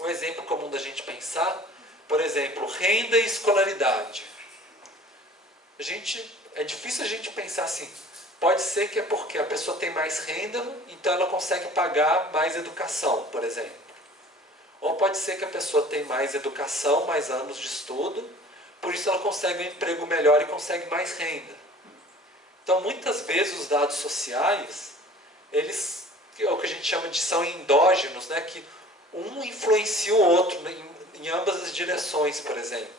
um exemplo comum da gente pensar, por exemplo, renda e escolaridade. É difícil a gente pensar assim. Pode ser que é porque a pessoa tem mais renda, então ela consegue pagar mais educação, por exemplo. Ou pode ser que a pessoa tem mais educação, mais anos de estudo, por isso ela consegue um emprego melhor e consegue mais renda. Então, muitas vezes os dados sociais, eles, é o que a gente chama de são endógenos, né? Que um influencia o outro em ambas as direções, por exemplo.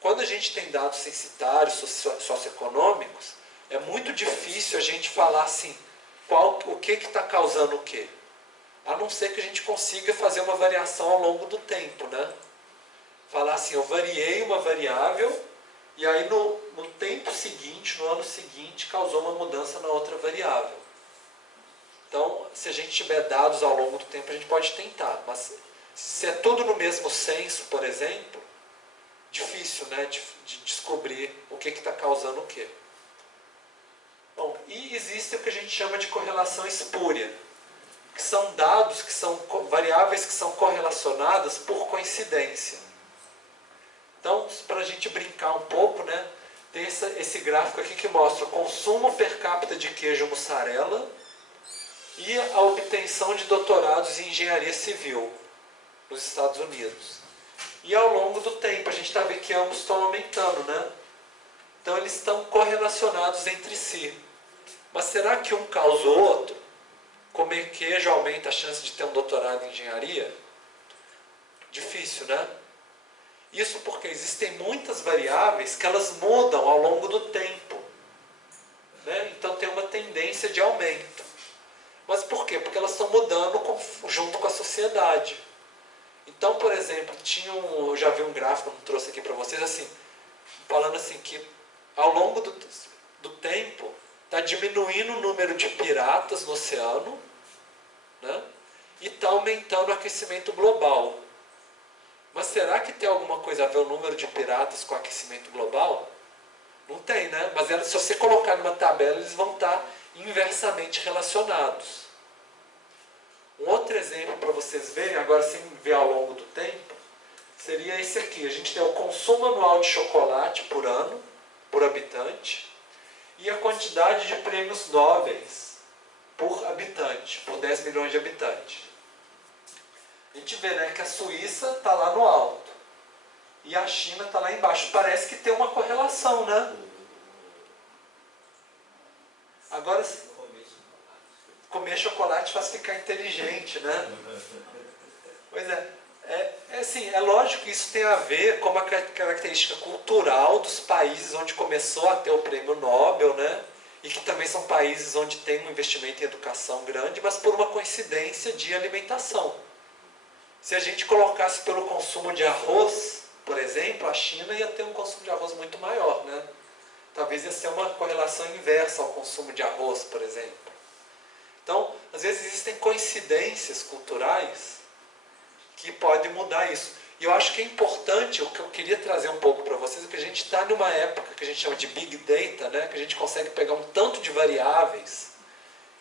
Quando a gente tem dados censitários, socioeconômicos, é muito difícil a gente falar assim, o que está causando o quê? A não ser que a gente consiga fazer uma variação ao longo do tempo, né? Falar assim, eu variei uma variável e aí no tempo seguinte, no ano seguinte, causou uma mudança na outra variável. Então, se a gente tiver dados ao longo do tempo, a gente pode tentar. Mas se é tudo no mesmo censo, por exemplo, difícil, né, de descobrir o que está causando o quê. Bom, e existe o que a gente chama de correlação espúria, que são dados, que são variáveis que são correlacionadas por coincidência. Então, para a gente brincar um pouco, né, tem esse gráfico aqui que mostra o consumo per capita de queijo mussarela e a obtenção de doutorados em engenharia civil nos Estados Unidos. E ao longo do tempo, a gente está vendo que ambos estão aumentando, né? Então, eles estão correlacionados entre si. Mas será que um causa o outro? Comer queijo aumenta a chance de ter um doutorado em engenharia? Difícil, né? Isso porque existem muitas variáveis que elas mudam ao longo do tempo, né? Então tem uma tendência de aumento. Mas por quê? Porque elas estão mudando junto com a sociedade. Então, por exemplo, eu já vi um gráfico, não trouxe aqui para vocês, assim, falando assim que ao longo do tempo está diminuindo o número de piratas no oceano, né? E está aumentando o aquecimento global. Mas será que tem alguma coisa a ver o número de piratas com o aquecimento global? Não tem, né? Mas se você colocar numa tabela, eles vão estar inversamente relacionados. Um outro exemplo para vocês verem, agora sem ver ao longo do tempo, seria esse aqui. A gente tem o consumo anual de chocolate por ano, por habitante, e a quantidade de prêmios Nobel por habitante, por 10 milhões de habitantes. A gente vê, né, que a Suíça está lá no alto e a China está lá embaixo. Parece que tem uma correlação, né? Agora, comer chocolate faz ficar inteligente, né? Pois é. Assim, é lógico que isso tem a ver com uma característica cultural dos países onde começou a ter o prêmio Nobel, né? E que também são países onde tem um investimento em educação grande, mas por uma coincidência de alimentação. Se a gente colocasse pelo consumo de arroz, por exemplo, a China ia ter um consumo de arroz muito maior, né? Talvez ia ser uma correlação inversa ao consumo de arroz, por exemplo. Então, às vezes existem coincidências culturais que podem mudar isso. E eu acho que é importante, o que eu queria trazer um pouco para vocês, é que a gente está numa época que a gente chama de Big Data, né? Que a gente consegue pegar um tanto de variáveis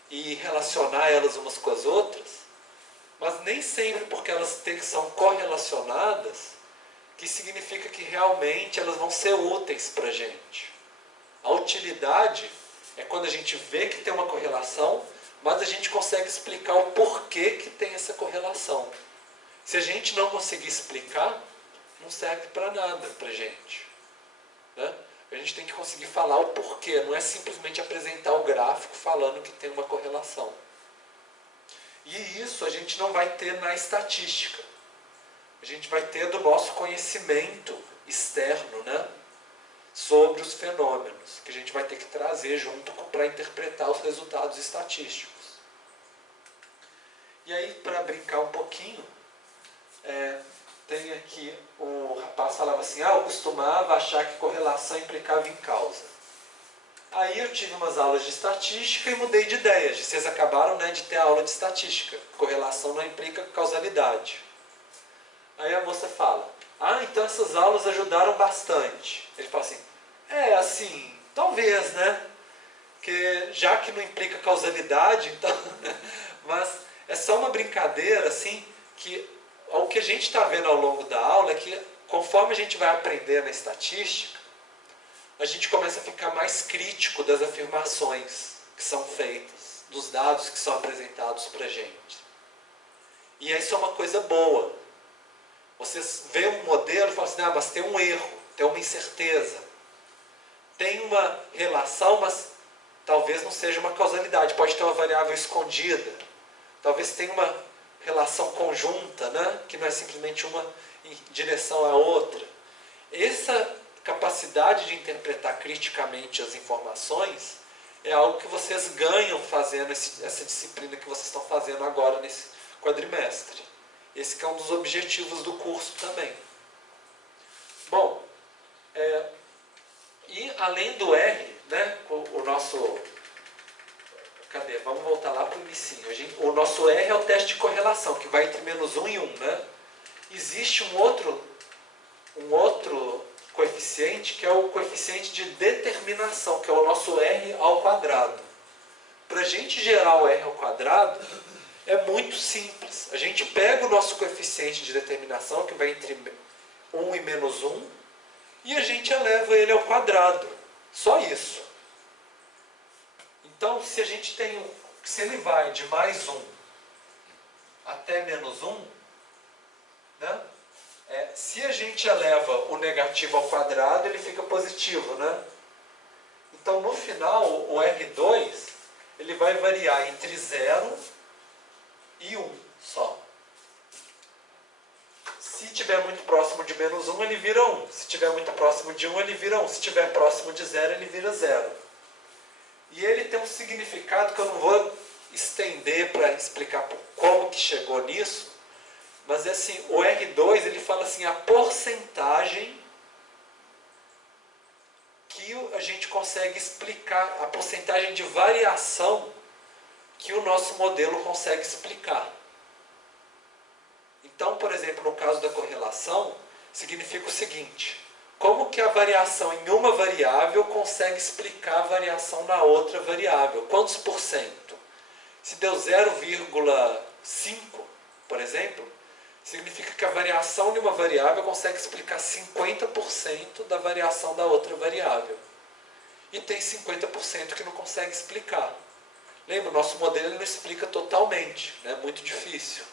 e relacionar elas umas com as outras, mas nem sempre porque elas são correlacionadas, que significa que realmente elas vão ser úteis para a gente. A utilidade é quando a gente vê que tem uma correlação, mas a gente consegue explicar o porquê que tem essa correlação. Se a gente não conseguir explicar, não serve para nada para a gente. Né? A gente tem que conseguir falar o porquê, não é simplesmente apresentar o gráfico falando que tem uma correlação. E isso a gente não vai ter na estatística. A gente vai ter do nosso conhecimento externo, né? Sobre os fenômenos, que a gente vai ter que trazer junto para interpretar os resultados estatísticos. E aí, para brincar um pouquinho, tem aqui, o rapaz falava assim, eu costumava achar que correlação implicava em causa. Aí eu tive umas aulas de estatística e mudei de ideia. Vocês acabaram, né, de ter aula de estatística. Correlação não implica causalidade. Aí a moça fala, então essas aulas ajudaram bastante. Ele fala assim, assim, talvez, né? Porque já que não implica causalidade, então... Mas é só uma brincadeira, assim, que o que a gente está vendo ao longo da aula é que conforme a gente vai aprender na estatística, a gente começa a ficar mais crítico das afirmações que são feitas, dos dados que são apresentados para a gente. E isso é uma coisa boa. Você vê um modelo e fala assim, mas tem um erro, tem uma incerteza. Tem uma relação, mas talvez não seja uma causalidade. Pode ter uma variável escondida. Talvez tenha uma relação conjunta, né? Que não é simplesmente uma em direção à outra. Essa capacidade de interpretar criticamente as informações é algo que vocês ganham fazendo essa disciplina que vocês estão fazendo agora nesse quadrimestre. Esse que é um dos objetivos do curso também. Bom, e além do R, né, o nosso... Cadê? Vamos voltar lá para o inicinho. O nosso R é o teste de correlação, que vai entre -1 e 1. Né? Existe um outro coeficiente, que é o coeficiente de determinação, que é o nosso R ao quadrado. Para a gente gerar o R ao quadrado, é muito simples. A gente pega o nosso coeficiente de determinação, que vai entre 1 e -1, e a gente eleva ele ao quadrado. Só isso. Então, se a gente tem, se ele vai de +1 até -1, né? Se a gente eleva o negativo ao quadrado, ele fica positivo, né? Então, no final, o R2, ele vai variar entre 0 e 1 só. Se estiver muito próximo de -1, ele vira 1. Se estiver muito próximo de 1, ele vira 1. Se estiver próximo de 0, ele vira 0. E ele tem um significado que eu não vou estender para explicar como que chegou nisso, mas é assim, o R2 ele fala assim, a porcentagem que a gente consegue explicar, a porcentagem de variação que o nosso modelo consegue explicar. Então, por exemplo, no caso da correlação, significa o seguinte, como que a variação em uma variável consegue explicar a variação na outra variável? Quantos por cento? Se deu 0,5, por exemplo, significa que a variação de uma variável consegue explicar 50% da variação da outra variável. E tem 50% que não consegue explicar. Lembra, o nosso modelo não explica totalmente, é muito difícil.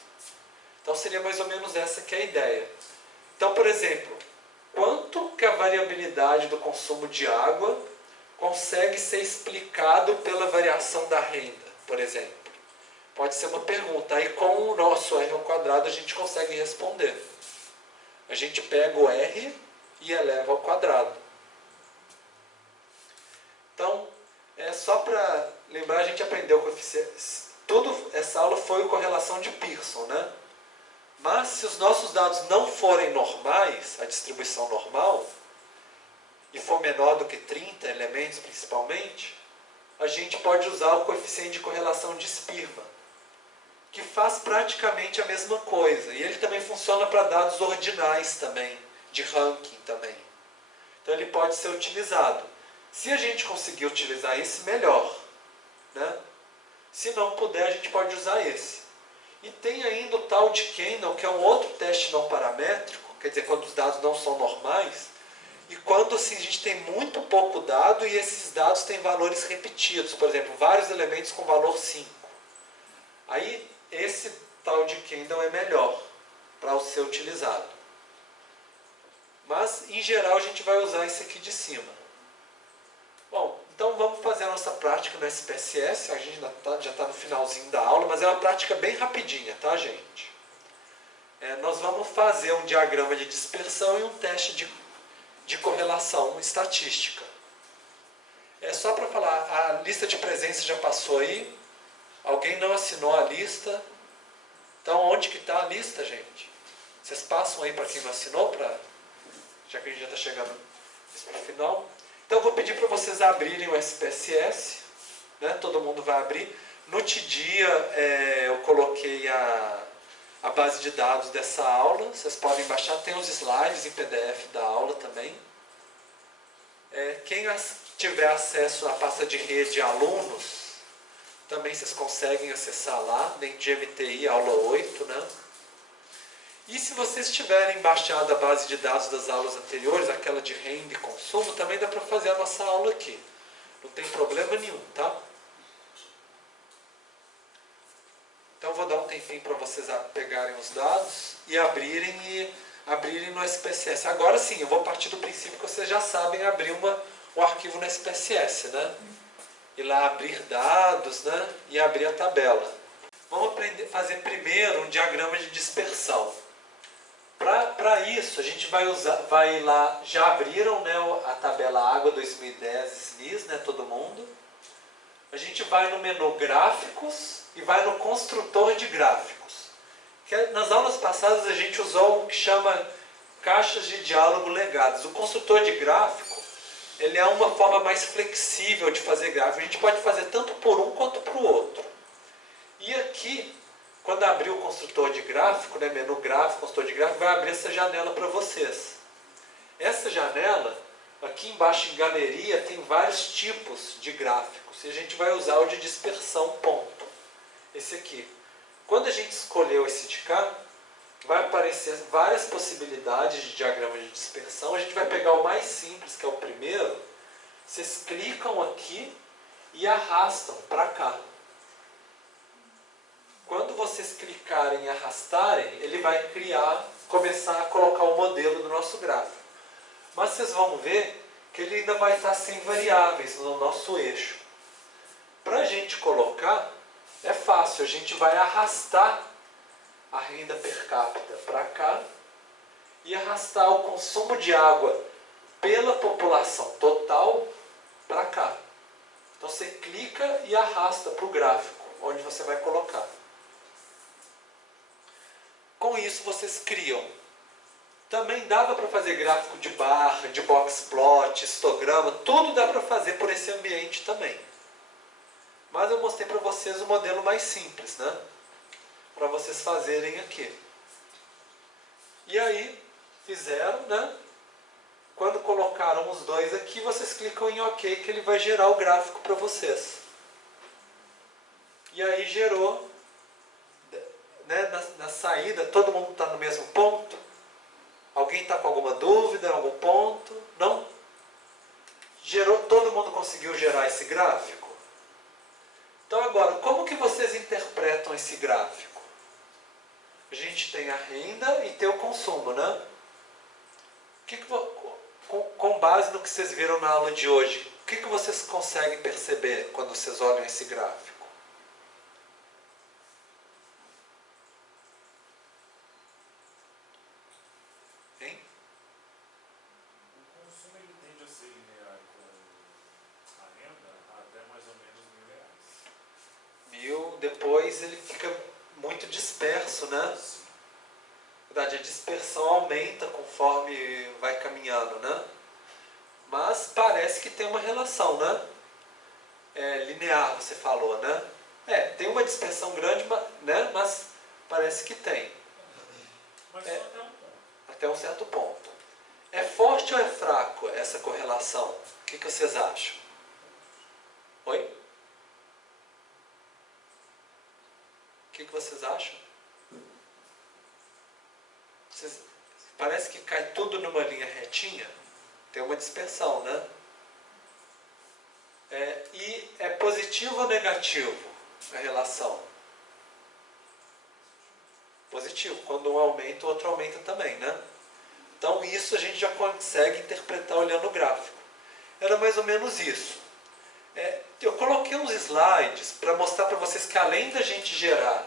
Então seria mais ou menos essa que é a ideia. Então, por exemplo, quanto que a variabilidade do consumo de água consegue ser explicado pela variação da renda, por exemplo? Pode ser uma pergunta. Aí com o nosso r ao quadrado a gente consegue responder. A gente pega o r e eleva ao quadrado. Então, só para lembrar, a gente aprendeu coeficiente. Essa aula foi correlação de Pearson, né? Mas se os nossos dados não forem normais, a distribuição normal, e for menor do que 30 elementos principalmente, a gente pode usar o coeficiente de correlação de Spearman, que faz praticamente a mesma coisa. E ele também funciona para dados ordinais também, de ranking também. Então ele pode ser utilizado. Se a gente conseguir utilizar esse, melhor, né? Se não puder, a gente pode usar esse. E tem ainda o tal de Kennel, que é um outro teste não paramétrico, quer dizer, quando os dados não são normais, e quando assim, a gente tem muito pouco dado e esses dados têm valores repetidos, por exemplo, vários elementos com valor 5. Aí, esse tal de Kennel é melhor para ser utilizado. Mas, em geral, a gente vai usar esse aqui de cima. Bom, então vamos fazer a nossa prática no SPSS. A gente já está no finalzinho da aula, mas é uma prática bem rapidinha, tá, gente? Nós vamos fazer um diagrama de dispersão e um teste de correlação estatística. Só para falar, a lista de presença já passou aí. Alguém não assinou a lista. Então, onde que está a lista, gente? Vocês passam aí para quem não assinou, já que a gente já está chegando no final. Então, eu vou pedir para vocês abrirem o SPSS. Né? Todo mundo vai abrir. No dia, eu coloquei a base de dados dessa aula. Vocês podem baixar. Tem os slides em PDF da aula também. Quem tiver acesso à pasta de rede alunos, também vocês conseguem acessar lá, dentro de MTI, aula 8, né? E se vocês tiverem baixado a base de dados das aulas anteriores, aquela de renda e consumo, também dá para fazer a nossa aula aqui. Não tem problema nenhum, tá? Então, vou dar um tempinho para vocês pegarem os dados e abrirem no SPSS. Agora sim, eu vou partir do princípio que vocês já sabem abrir um arquivo no SPSS, né? Ir lá abrir dados, né? E abrir a tabela. Vamos fazer primeiro um diagrama de dispersão. Para isso, a gente vai lá, já abriram, né, a tabela Água 2010 SNIS, né, todo mundo. A gente vai no menu Gráficos e vai no Construtor de Gráficos. Nas aulas passadas a gente usou o que chama caixas de diálogo legadas. O construtor de gráfico, ele é uma forma mais flexível de fazer gráfico. A gente pode fazer tanto por um quanto para o outro. E aqui, quando abrir o construtor de gráfico, né, menu gráfico, construtor de gráfico, vai abrir essa janela para vocês. Essa janela, aqui embaixo em galeria, tem vários tipos de gráficos. E a gente vai usar o de dispersão ponto. Esse aqui. Quando a gente escolheu esse de cá, vai aparecer várias possibilidades de diagrama de dispersão. A gente vai pegar o mais simples, que é o primeiro. Vocês clicam aqui e arrastam para cá. Quando vocês clicarem e arrastarem, ele vai começar a colocar o modelo do nosso gráfico. Mas vocês vão ver que ele ainda vai estar sem variáveis no nosso eixo. Para a gente colocar, é fácil. A gente vai arrastar a renda per capita para cá e arrastar o consumo de água pela população total para cá. Então você clica e arrasta para o gráfico, onde você vai colocar. Com isso vocês criam. Também dava para fazer gráfico de barra, de box plot, histograma, tudo dá para fazer por esse ambiente também. Mas eu mostrei para vocês o modelo mais simples, né? Para vocês fazerem aqui. E aí, fizeram, né? Quando colocaram os dois aqui, vocês clicam em OK, que ele vai gerar o gráfico para vocês. E aí gerou, né, na saída, todo mundo está no mesmo ponto? Alguém está com alguma dúvida, algum ponto? Não? Todo mundo conseguiu gerar esse gráfico? Então agora, como que vocês interpretam esse gráfico? A gente tem a renda e tem o consumo, né? Com base no que vocês viram na aula de hoje, o que vocês conseguem perceber quando vocês olham esse gráfico? depois ele fica muito disperso, né? Na verdade, a dispersão aumenta conforme vai caminhando, né? Mas parece que tem uma relação, né? Linear, você falou, né? Tem uma dispersão grande, né? Mas parece que tem. Mas só até um ponto. Até um certo ponto. É forte ou é fraco essa correlação? O que vocês acham? Oi? O que vocês acham? Parece que cai tudo numa linha retinha. Tem uma dispersão, né? E é positivo ou negativo a relação? Positivo. Quando um aumenta, o outro aumenta também, né? Então isso a gente já consegue interpretar olhando o gráfico. Era mais ou menos isso. Eu coloquei uns slides para mostrar para vocês que além da gente gerar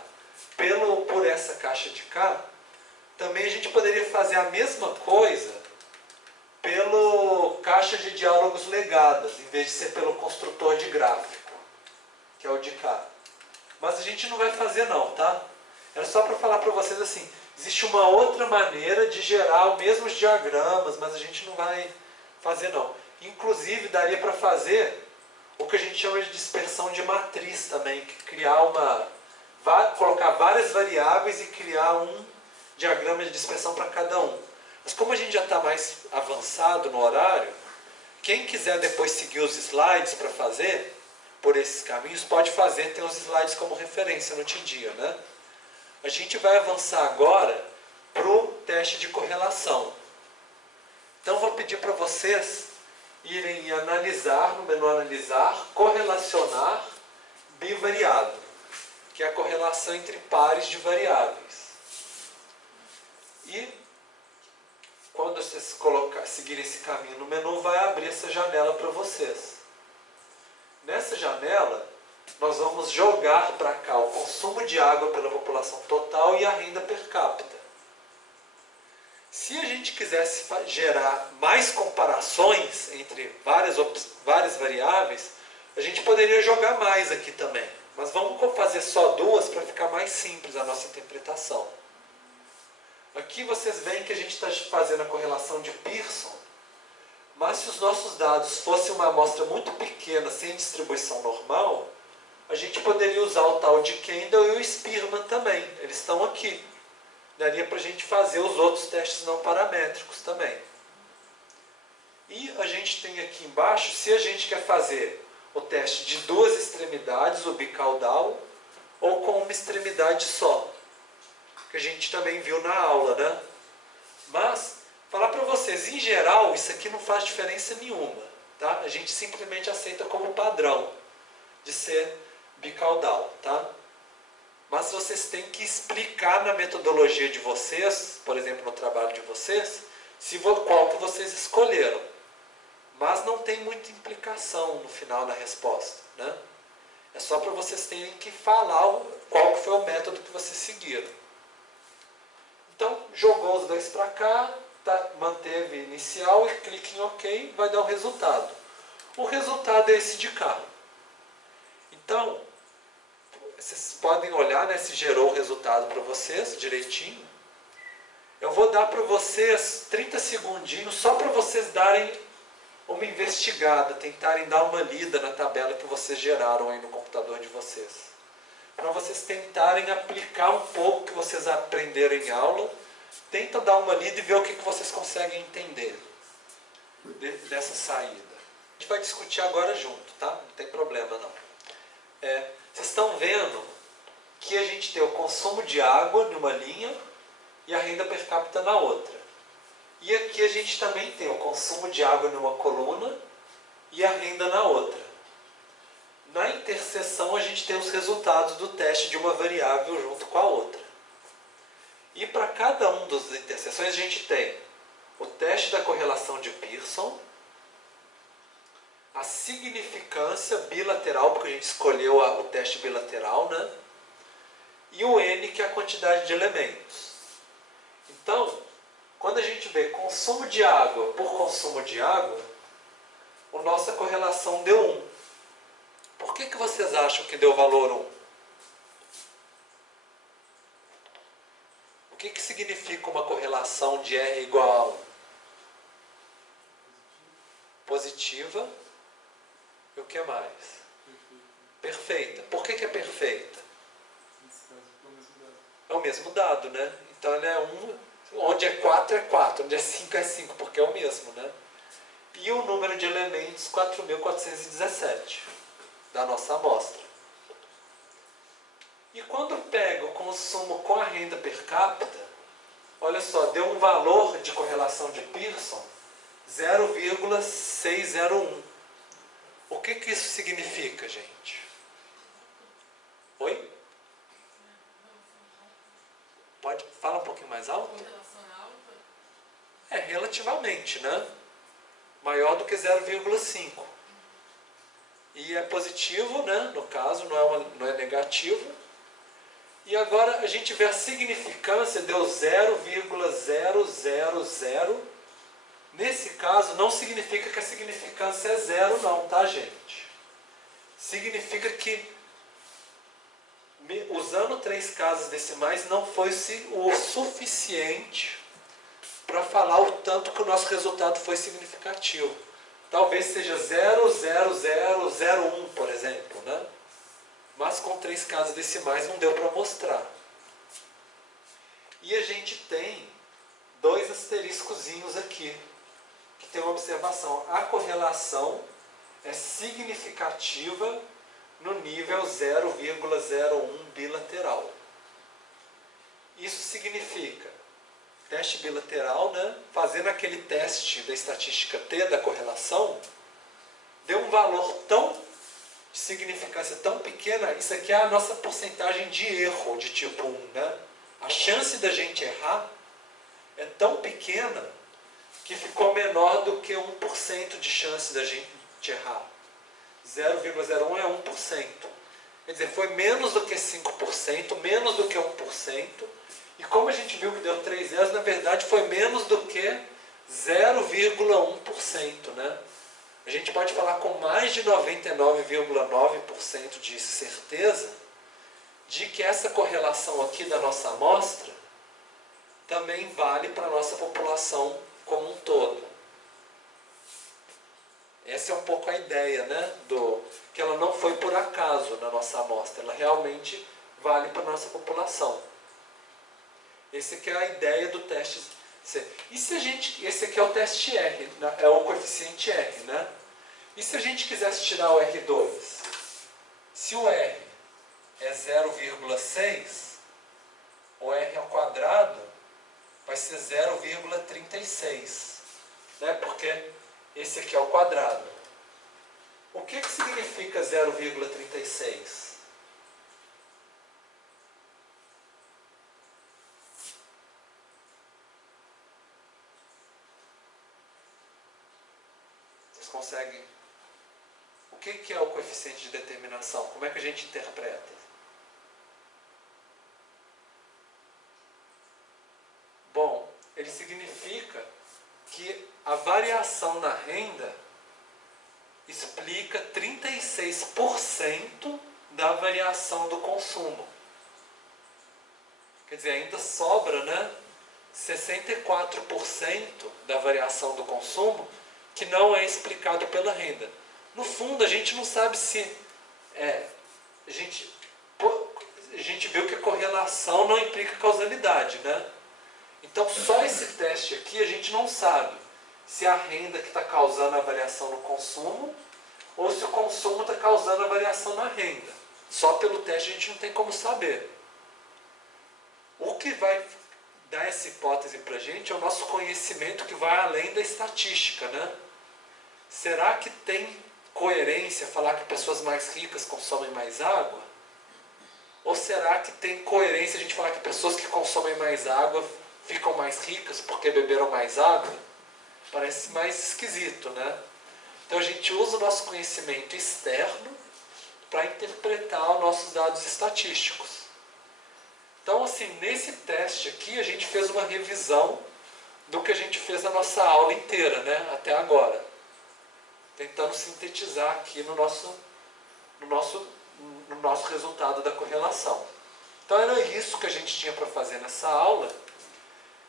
por essa caixa de cá, também a gente poderia fazer a mesma coisa pelo caixa de diálogos legadas, em vez de ser pelo construtor de gráfico, que é o de cá. Mas a gente não vai fazer não, tá? Era só para falar para vocês assim, existe uma outra maneira de gerar os mesmos diagramas, mas a gente não vai fazer não. Inclusive daria para fazer o que a gente chama de dispersão de matriz também, que colocar várias variáveis e criar um diagrama de dispersão para cada um. Mas como a gente já está mais avançado no horário, quem quiser depois seguir os slides para fazer por esses caminhos, pode fazer, tem os slides como referência no dia, né? A gente vai avançar agora para o teste de correlação. Então vou pedir para vocês irem analisar, no menu analisar, correlacionar bivariado, que é a correlação entre pares de variáveis. E quando vocês seguirem esse caminho no menu, vai abrir essa janela para vocês. Nessa janela, nós vamos jogar para cá o consumo de água pela população total e a renda per capita. Se a gente quisesse gerar mais comparações entre várias variáveis, a gente poderia jogar mais aqui também. Mas vamos fazer só duas para ficar mais simples a nossa interpretação. Aqui vocês veem que a gente está fazendo a correlação de Pearson, mas se os nossos dados fossem uma amostra muito pequena, sem distribuição normal, a gente poderia usar o tal de Kendall e o Spearman também. Eles estão aqui. Daria para a gente fazer os outros testes não paramétricos também. E a gente tem aqui embaixo, se a gente quer fazer o teste de duas extremidades, o bicaudal, ou com uma extremidade só, que a gente também viu na aula, né? Mas, falar para vocês, em geral, isso aqui não faz diferença nenhuma, tá? A gente simplesmente aceita como padrão de ser bicaudal, tá? Mas vocês têm que explicar na metodologia de vocês, por exemplo, no trabalho de vocês, qual que vocês escolheram. Mas não tem muita implicação no final da resposta, né? É só para vocês terem que falar qual que foi o método que vocês seguiram. Então, jogou os dois para cá, manteve inicial e clique em OK, vai dar o resultado. O resultado é esse de cá. Então, vocês podem olhar, né, se gerou o resultado para vocês direitinho. Eu vou dar para vocês 30 segundinhos só para vocês darem uma investigada, tentarem dar uma lida na tabela que vocês geraram aí no computador de vocês. Para vocês tentarem aplicar um pouco o que vocês aprenderam em aula. Tenta dar uma lida e ver o que vocês conseguem entender dessa saída. A gente vai discutir agora junto, tá? Não tem problema não. Vocês estão vendo que a gente tem o consumo de água numa linha e a renda per capita na outra. E aqui a gente também tem o consumo de água numa coluna e a renda na outra. Na interseção a gente tem os resultados do teste de uma variável junto com a outra. E para cada uma das interseções a gente tem o teste da correlação de Pearson, a significância bilateral, porque a gente escolheu o teste bilateral, né? E o N, que é a quantidade de elementos. Então, quando a gente vê consumo de água por consumo de água, a nossa correlação deu 1. Por que vocês acham que deu valor 1? correlação de R igual a 1? Positiva. E o que mais? Perfeita. Por que é perfeita? É o mesmo dado, né? Então ele é 1, onde é 4 é 4, onde é 5 é 5, porque é o mesmo, né? E o número de elementos 4.417 da nossa amostra. E quando pega o consumo com a renda per capita, olha só, deu um valor de correlação de Pearson 0,601. O que isso significa, gente? Oi? Pode falar um pouquinho mais alto? É, relativamente, né? Maior do que 0,5. E é positivo, né? No caso, não é negativo. E agora a gente vê a significância, deu 0,000. Nesse caso, não significa que a significância é zero, não, tá, gente? Significa que, usando 3 casas decimais, não foi o suficiente para falar o tanto que o nosso resultado foi significativo. Talvez seja 0,0001, por exemplo, né? Mas com 3 casas decimais não deu para mostrar. E a gente tem 2 asteriscozinhos aqui, que tem uma observação. A correlação é significativa no nível 0,01 bilateral. Isso significa, teste bilateral, né? Fazendo aquele teste da estatística T, da correlação, deu um valor de significância tão pequena, isso aqui é a nossa porcentagem de erro de tipo 1, né? A chance da gente errar é tão pequena que ficou menor do que 1% de chance da gente errar. 0,01 é 1%. Quer dizer, foi menos do que 5%, menos do que 1%. E como a gente viu que deu 3 zeros, na verdade foi menos do que 0,1%, né? A gente pode falar com mais de 99,9% de certeza de que essa correlação aqui da nossa amostra também vale para a nossa população como um todo. Essa é um pouco a ideia, né? Que ela não foi por acaso na nossa amostra, ela realmente vale para a nossa população. Essa aqui é a ideia do teste C. E se esse aqui é o teste R, é o coeficiente R, né? E se a gente quisesse tirar o R2? Se o R é 0,6, o R ao quadrado vai ser 0,36, né? Porque esse aqui é o quadrado. O que significa 0,36? Vocês conseguem? O que é o coeficiente de determinação? Como é que a gente interpreta? Bom, ele significa que a variação na renda explica 36% da variação do consumo. Quer dizer, ainda sobra, né, 64% da variação do consumo que não é explicado pela renda. No fundo, a gente não sabe se... a gente viu que a correlação não implica causalidade, né? Então, só esse teste aqui a gente não sabe se é a renda que está causando a variação no consumo ou se o consumo está causando a variação na renda. Só pelo teste a gente não tem como saber. O que vai dar essa hipótese para a gente é o nosso conhecimento que vai além da estatística, né? Será que tem coerência falar que pessoas mais ricas consomem mais água? Ou será que tem coerência a gente falar que pessoas que consomem mais água ficam mais ricas porque beberam mais água? Parece mais esquisito, né? Então a gente usa o nosso conhecimento externo para interpretar os nossos dados estatísticos. Então, assim, nesse teste aqui a gente fez uma revisão do que a gente fez na nossa aula inteira, né? Até agora. Tentando sintetizar aqui no nosso resultado da correlação. Então era isso que a gente tinha para fazer nessa aula.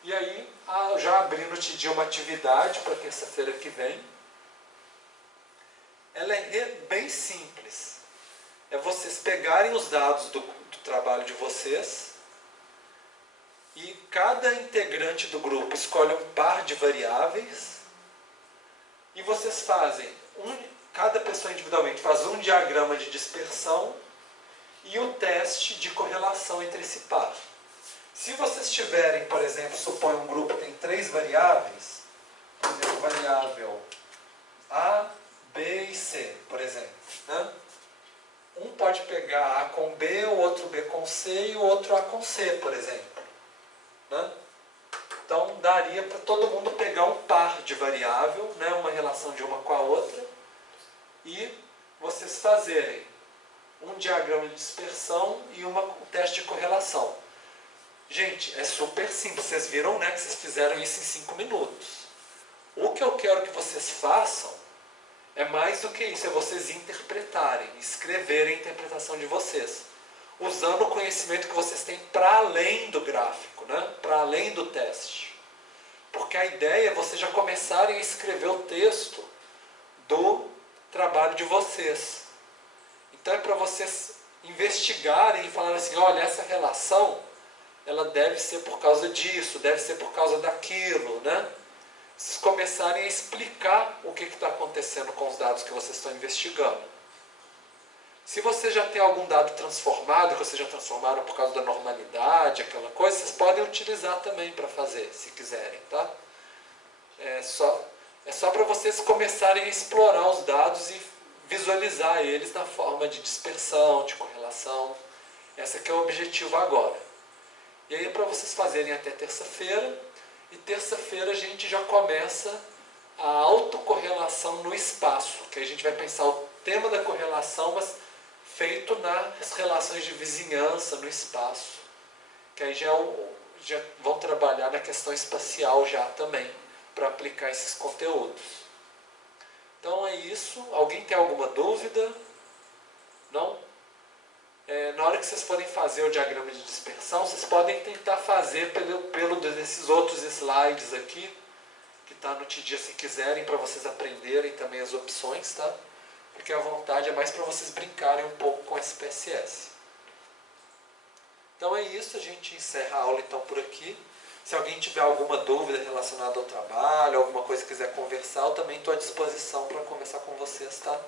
E aí, já abri no TD uma atividade para terça-feira que vem. Ela é bem simples. É vocês pegarem os dados do trabalho de vocês e cada integrante do grupo escolhe um par de variáveis e vocês fazem, cada pessoa individualmente faz um diagrama de dispersão e o teste de correlação entre esse par. Se vocês tiverem, por exemplo, supõe um grupo que tem 3 variáveis, por exemplo, variável A, B e C, por exemplo, né? Um pode pegar A com B, o outro B com C e o outro A com C, por exemplo, né? Então daria para todo mundo pegar um par de variável, né? Uma relação de uma com a outra, e vocês fazerem um diagrama de dispersão e um teste de correlação. Gente, é super simples. Vocês viram, né, que vocês fizeram isso em 5 minutos. O que eu quero que vocês façam é mais do que isso, é vocês interpretarem, escreverem a interpretação de vocês, usando o conhecimento que vocês têm para além do gráfico, né, para além do teste. Porque a ideia é vocês já começarem a escrever o texto do trabalho de vocês. Então é para vocês investigarem e falarem assim, olha, essa relação ela deve ser por causa disso, deve ser por causa daquilo, né? Vocês começarem a explicar o que está acontecendo com os dados que vocês estão investigando. Se você já tem algum dado transformado, que vocês já transformaram por causa da normalidade, aquela coisa, vocês podem utilizar também para fazer, se quiserem, tá? É só para vocês começarem a explorar os dados e visualizar eles na forma de dispersão, de correlação. Esse aqui é o objetivo agora. E aí é para vocês fazerem até terça-feira, e terça-feira a gente já começa a autocorrelação no espaço, que a gente vai pensar o tema da correlação, mas feito nas relações de vizinhança no espaço, que aí já vão trabalhar na questão espacial já também, para aplicar esses conteúdos. Então é isso. Alguém tem alguma dúvida? Não? Na hora que vocês forem fazer o diagrama de dispersão, vocês podem tentar fazer pelo desses outros slides aqui, que está no TD se quiserem, para vocês aprenderem também as opções, tá? Porque a vontade é mais para vocês brincarem um pouco com SPSS. Então é isso, a gente encerra a aula então por aqui. Se alguém tiver alguma dúvida relacionada ao trabalho, alguma coisa que quiser conversar, eu também estou à disposição para conversar com vocês, tá?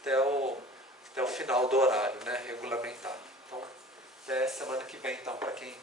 Até o final do horário, né, regulamentado. Então, até semana que vem, então, para quem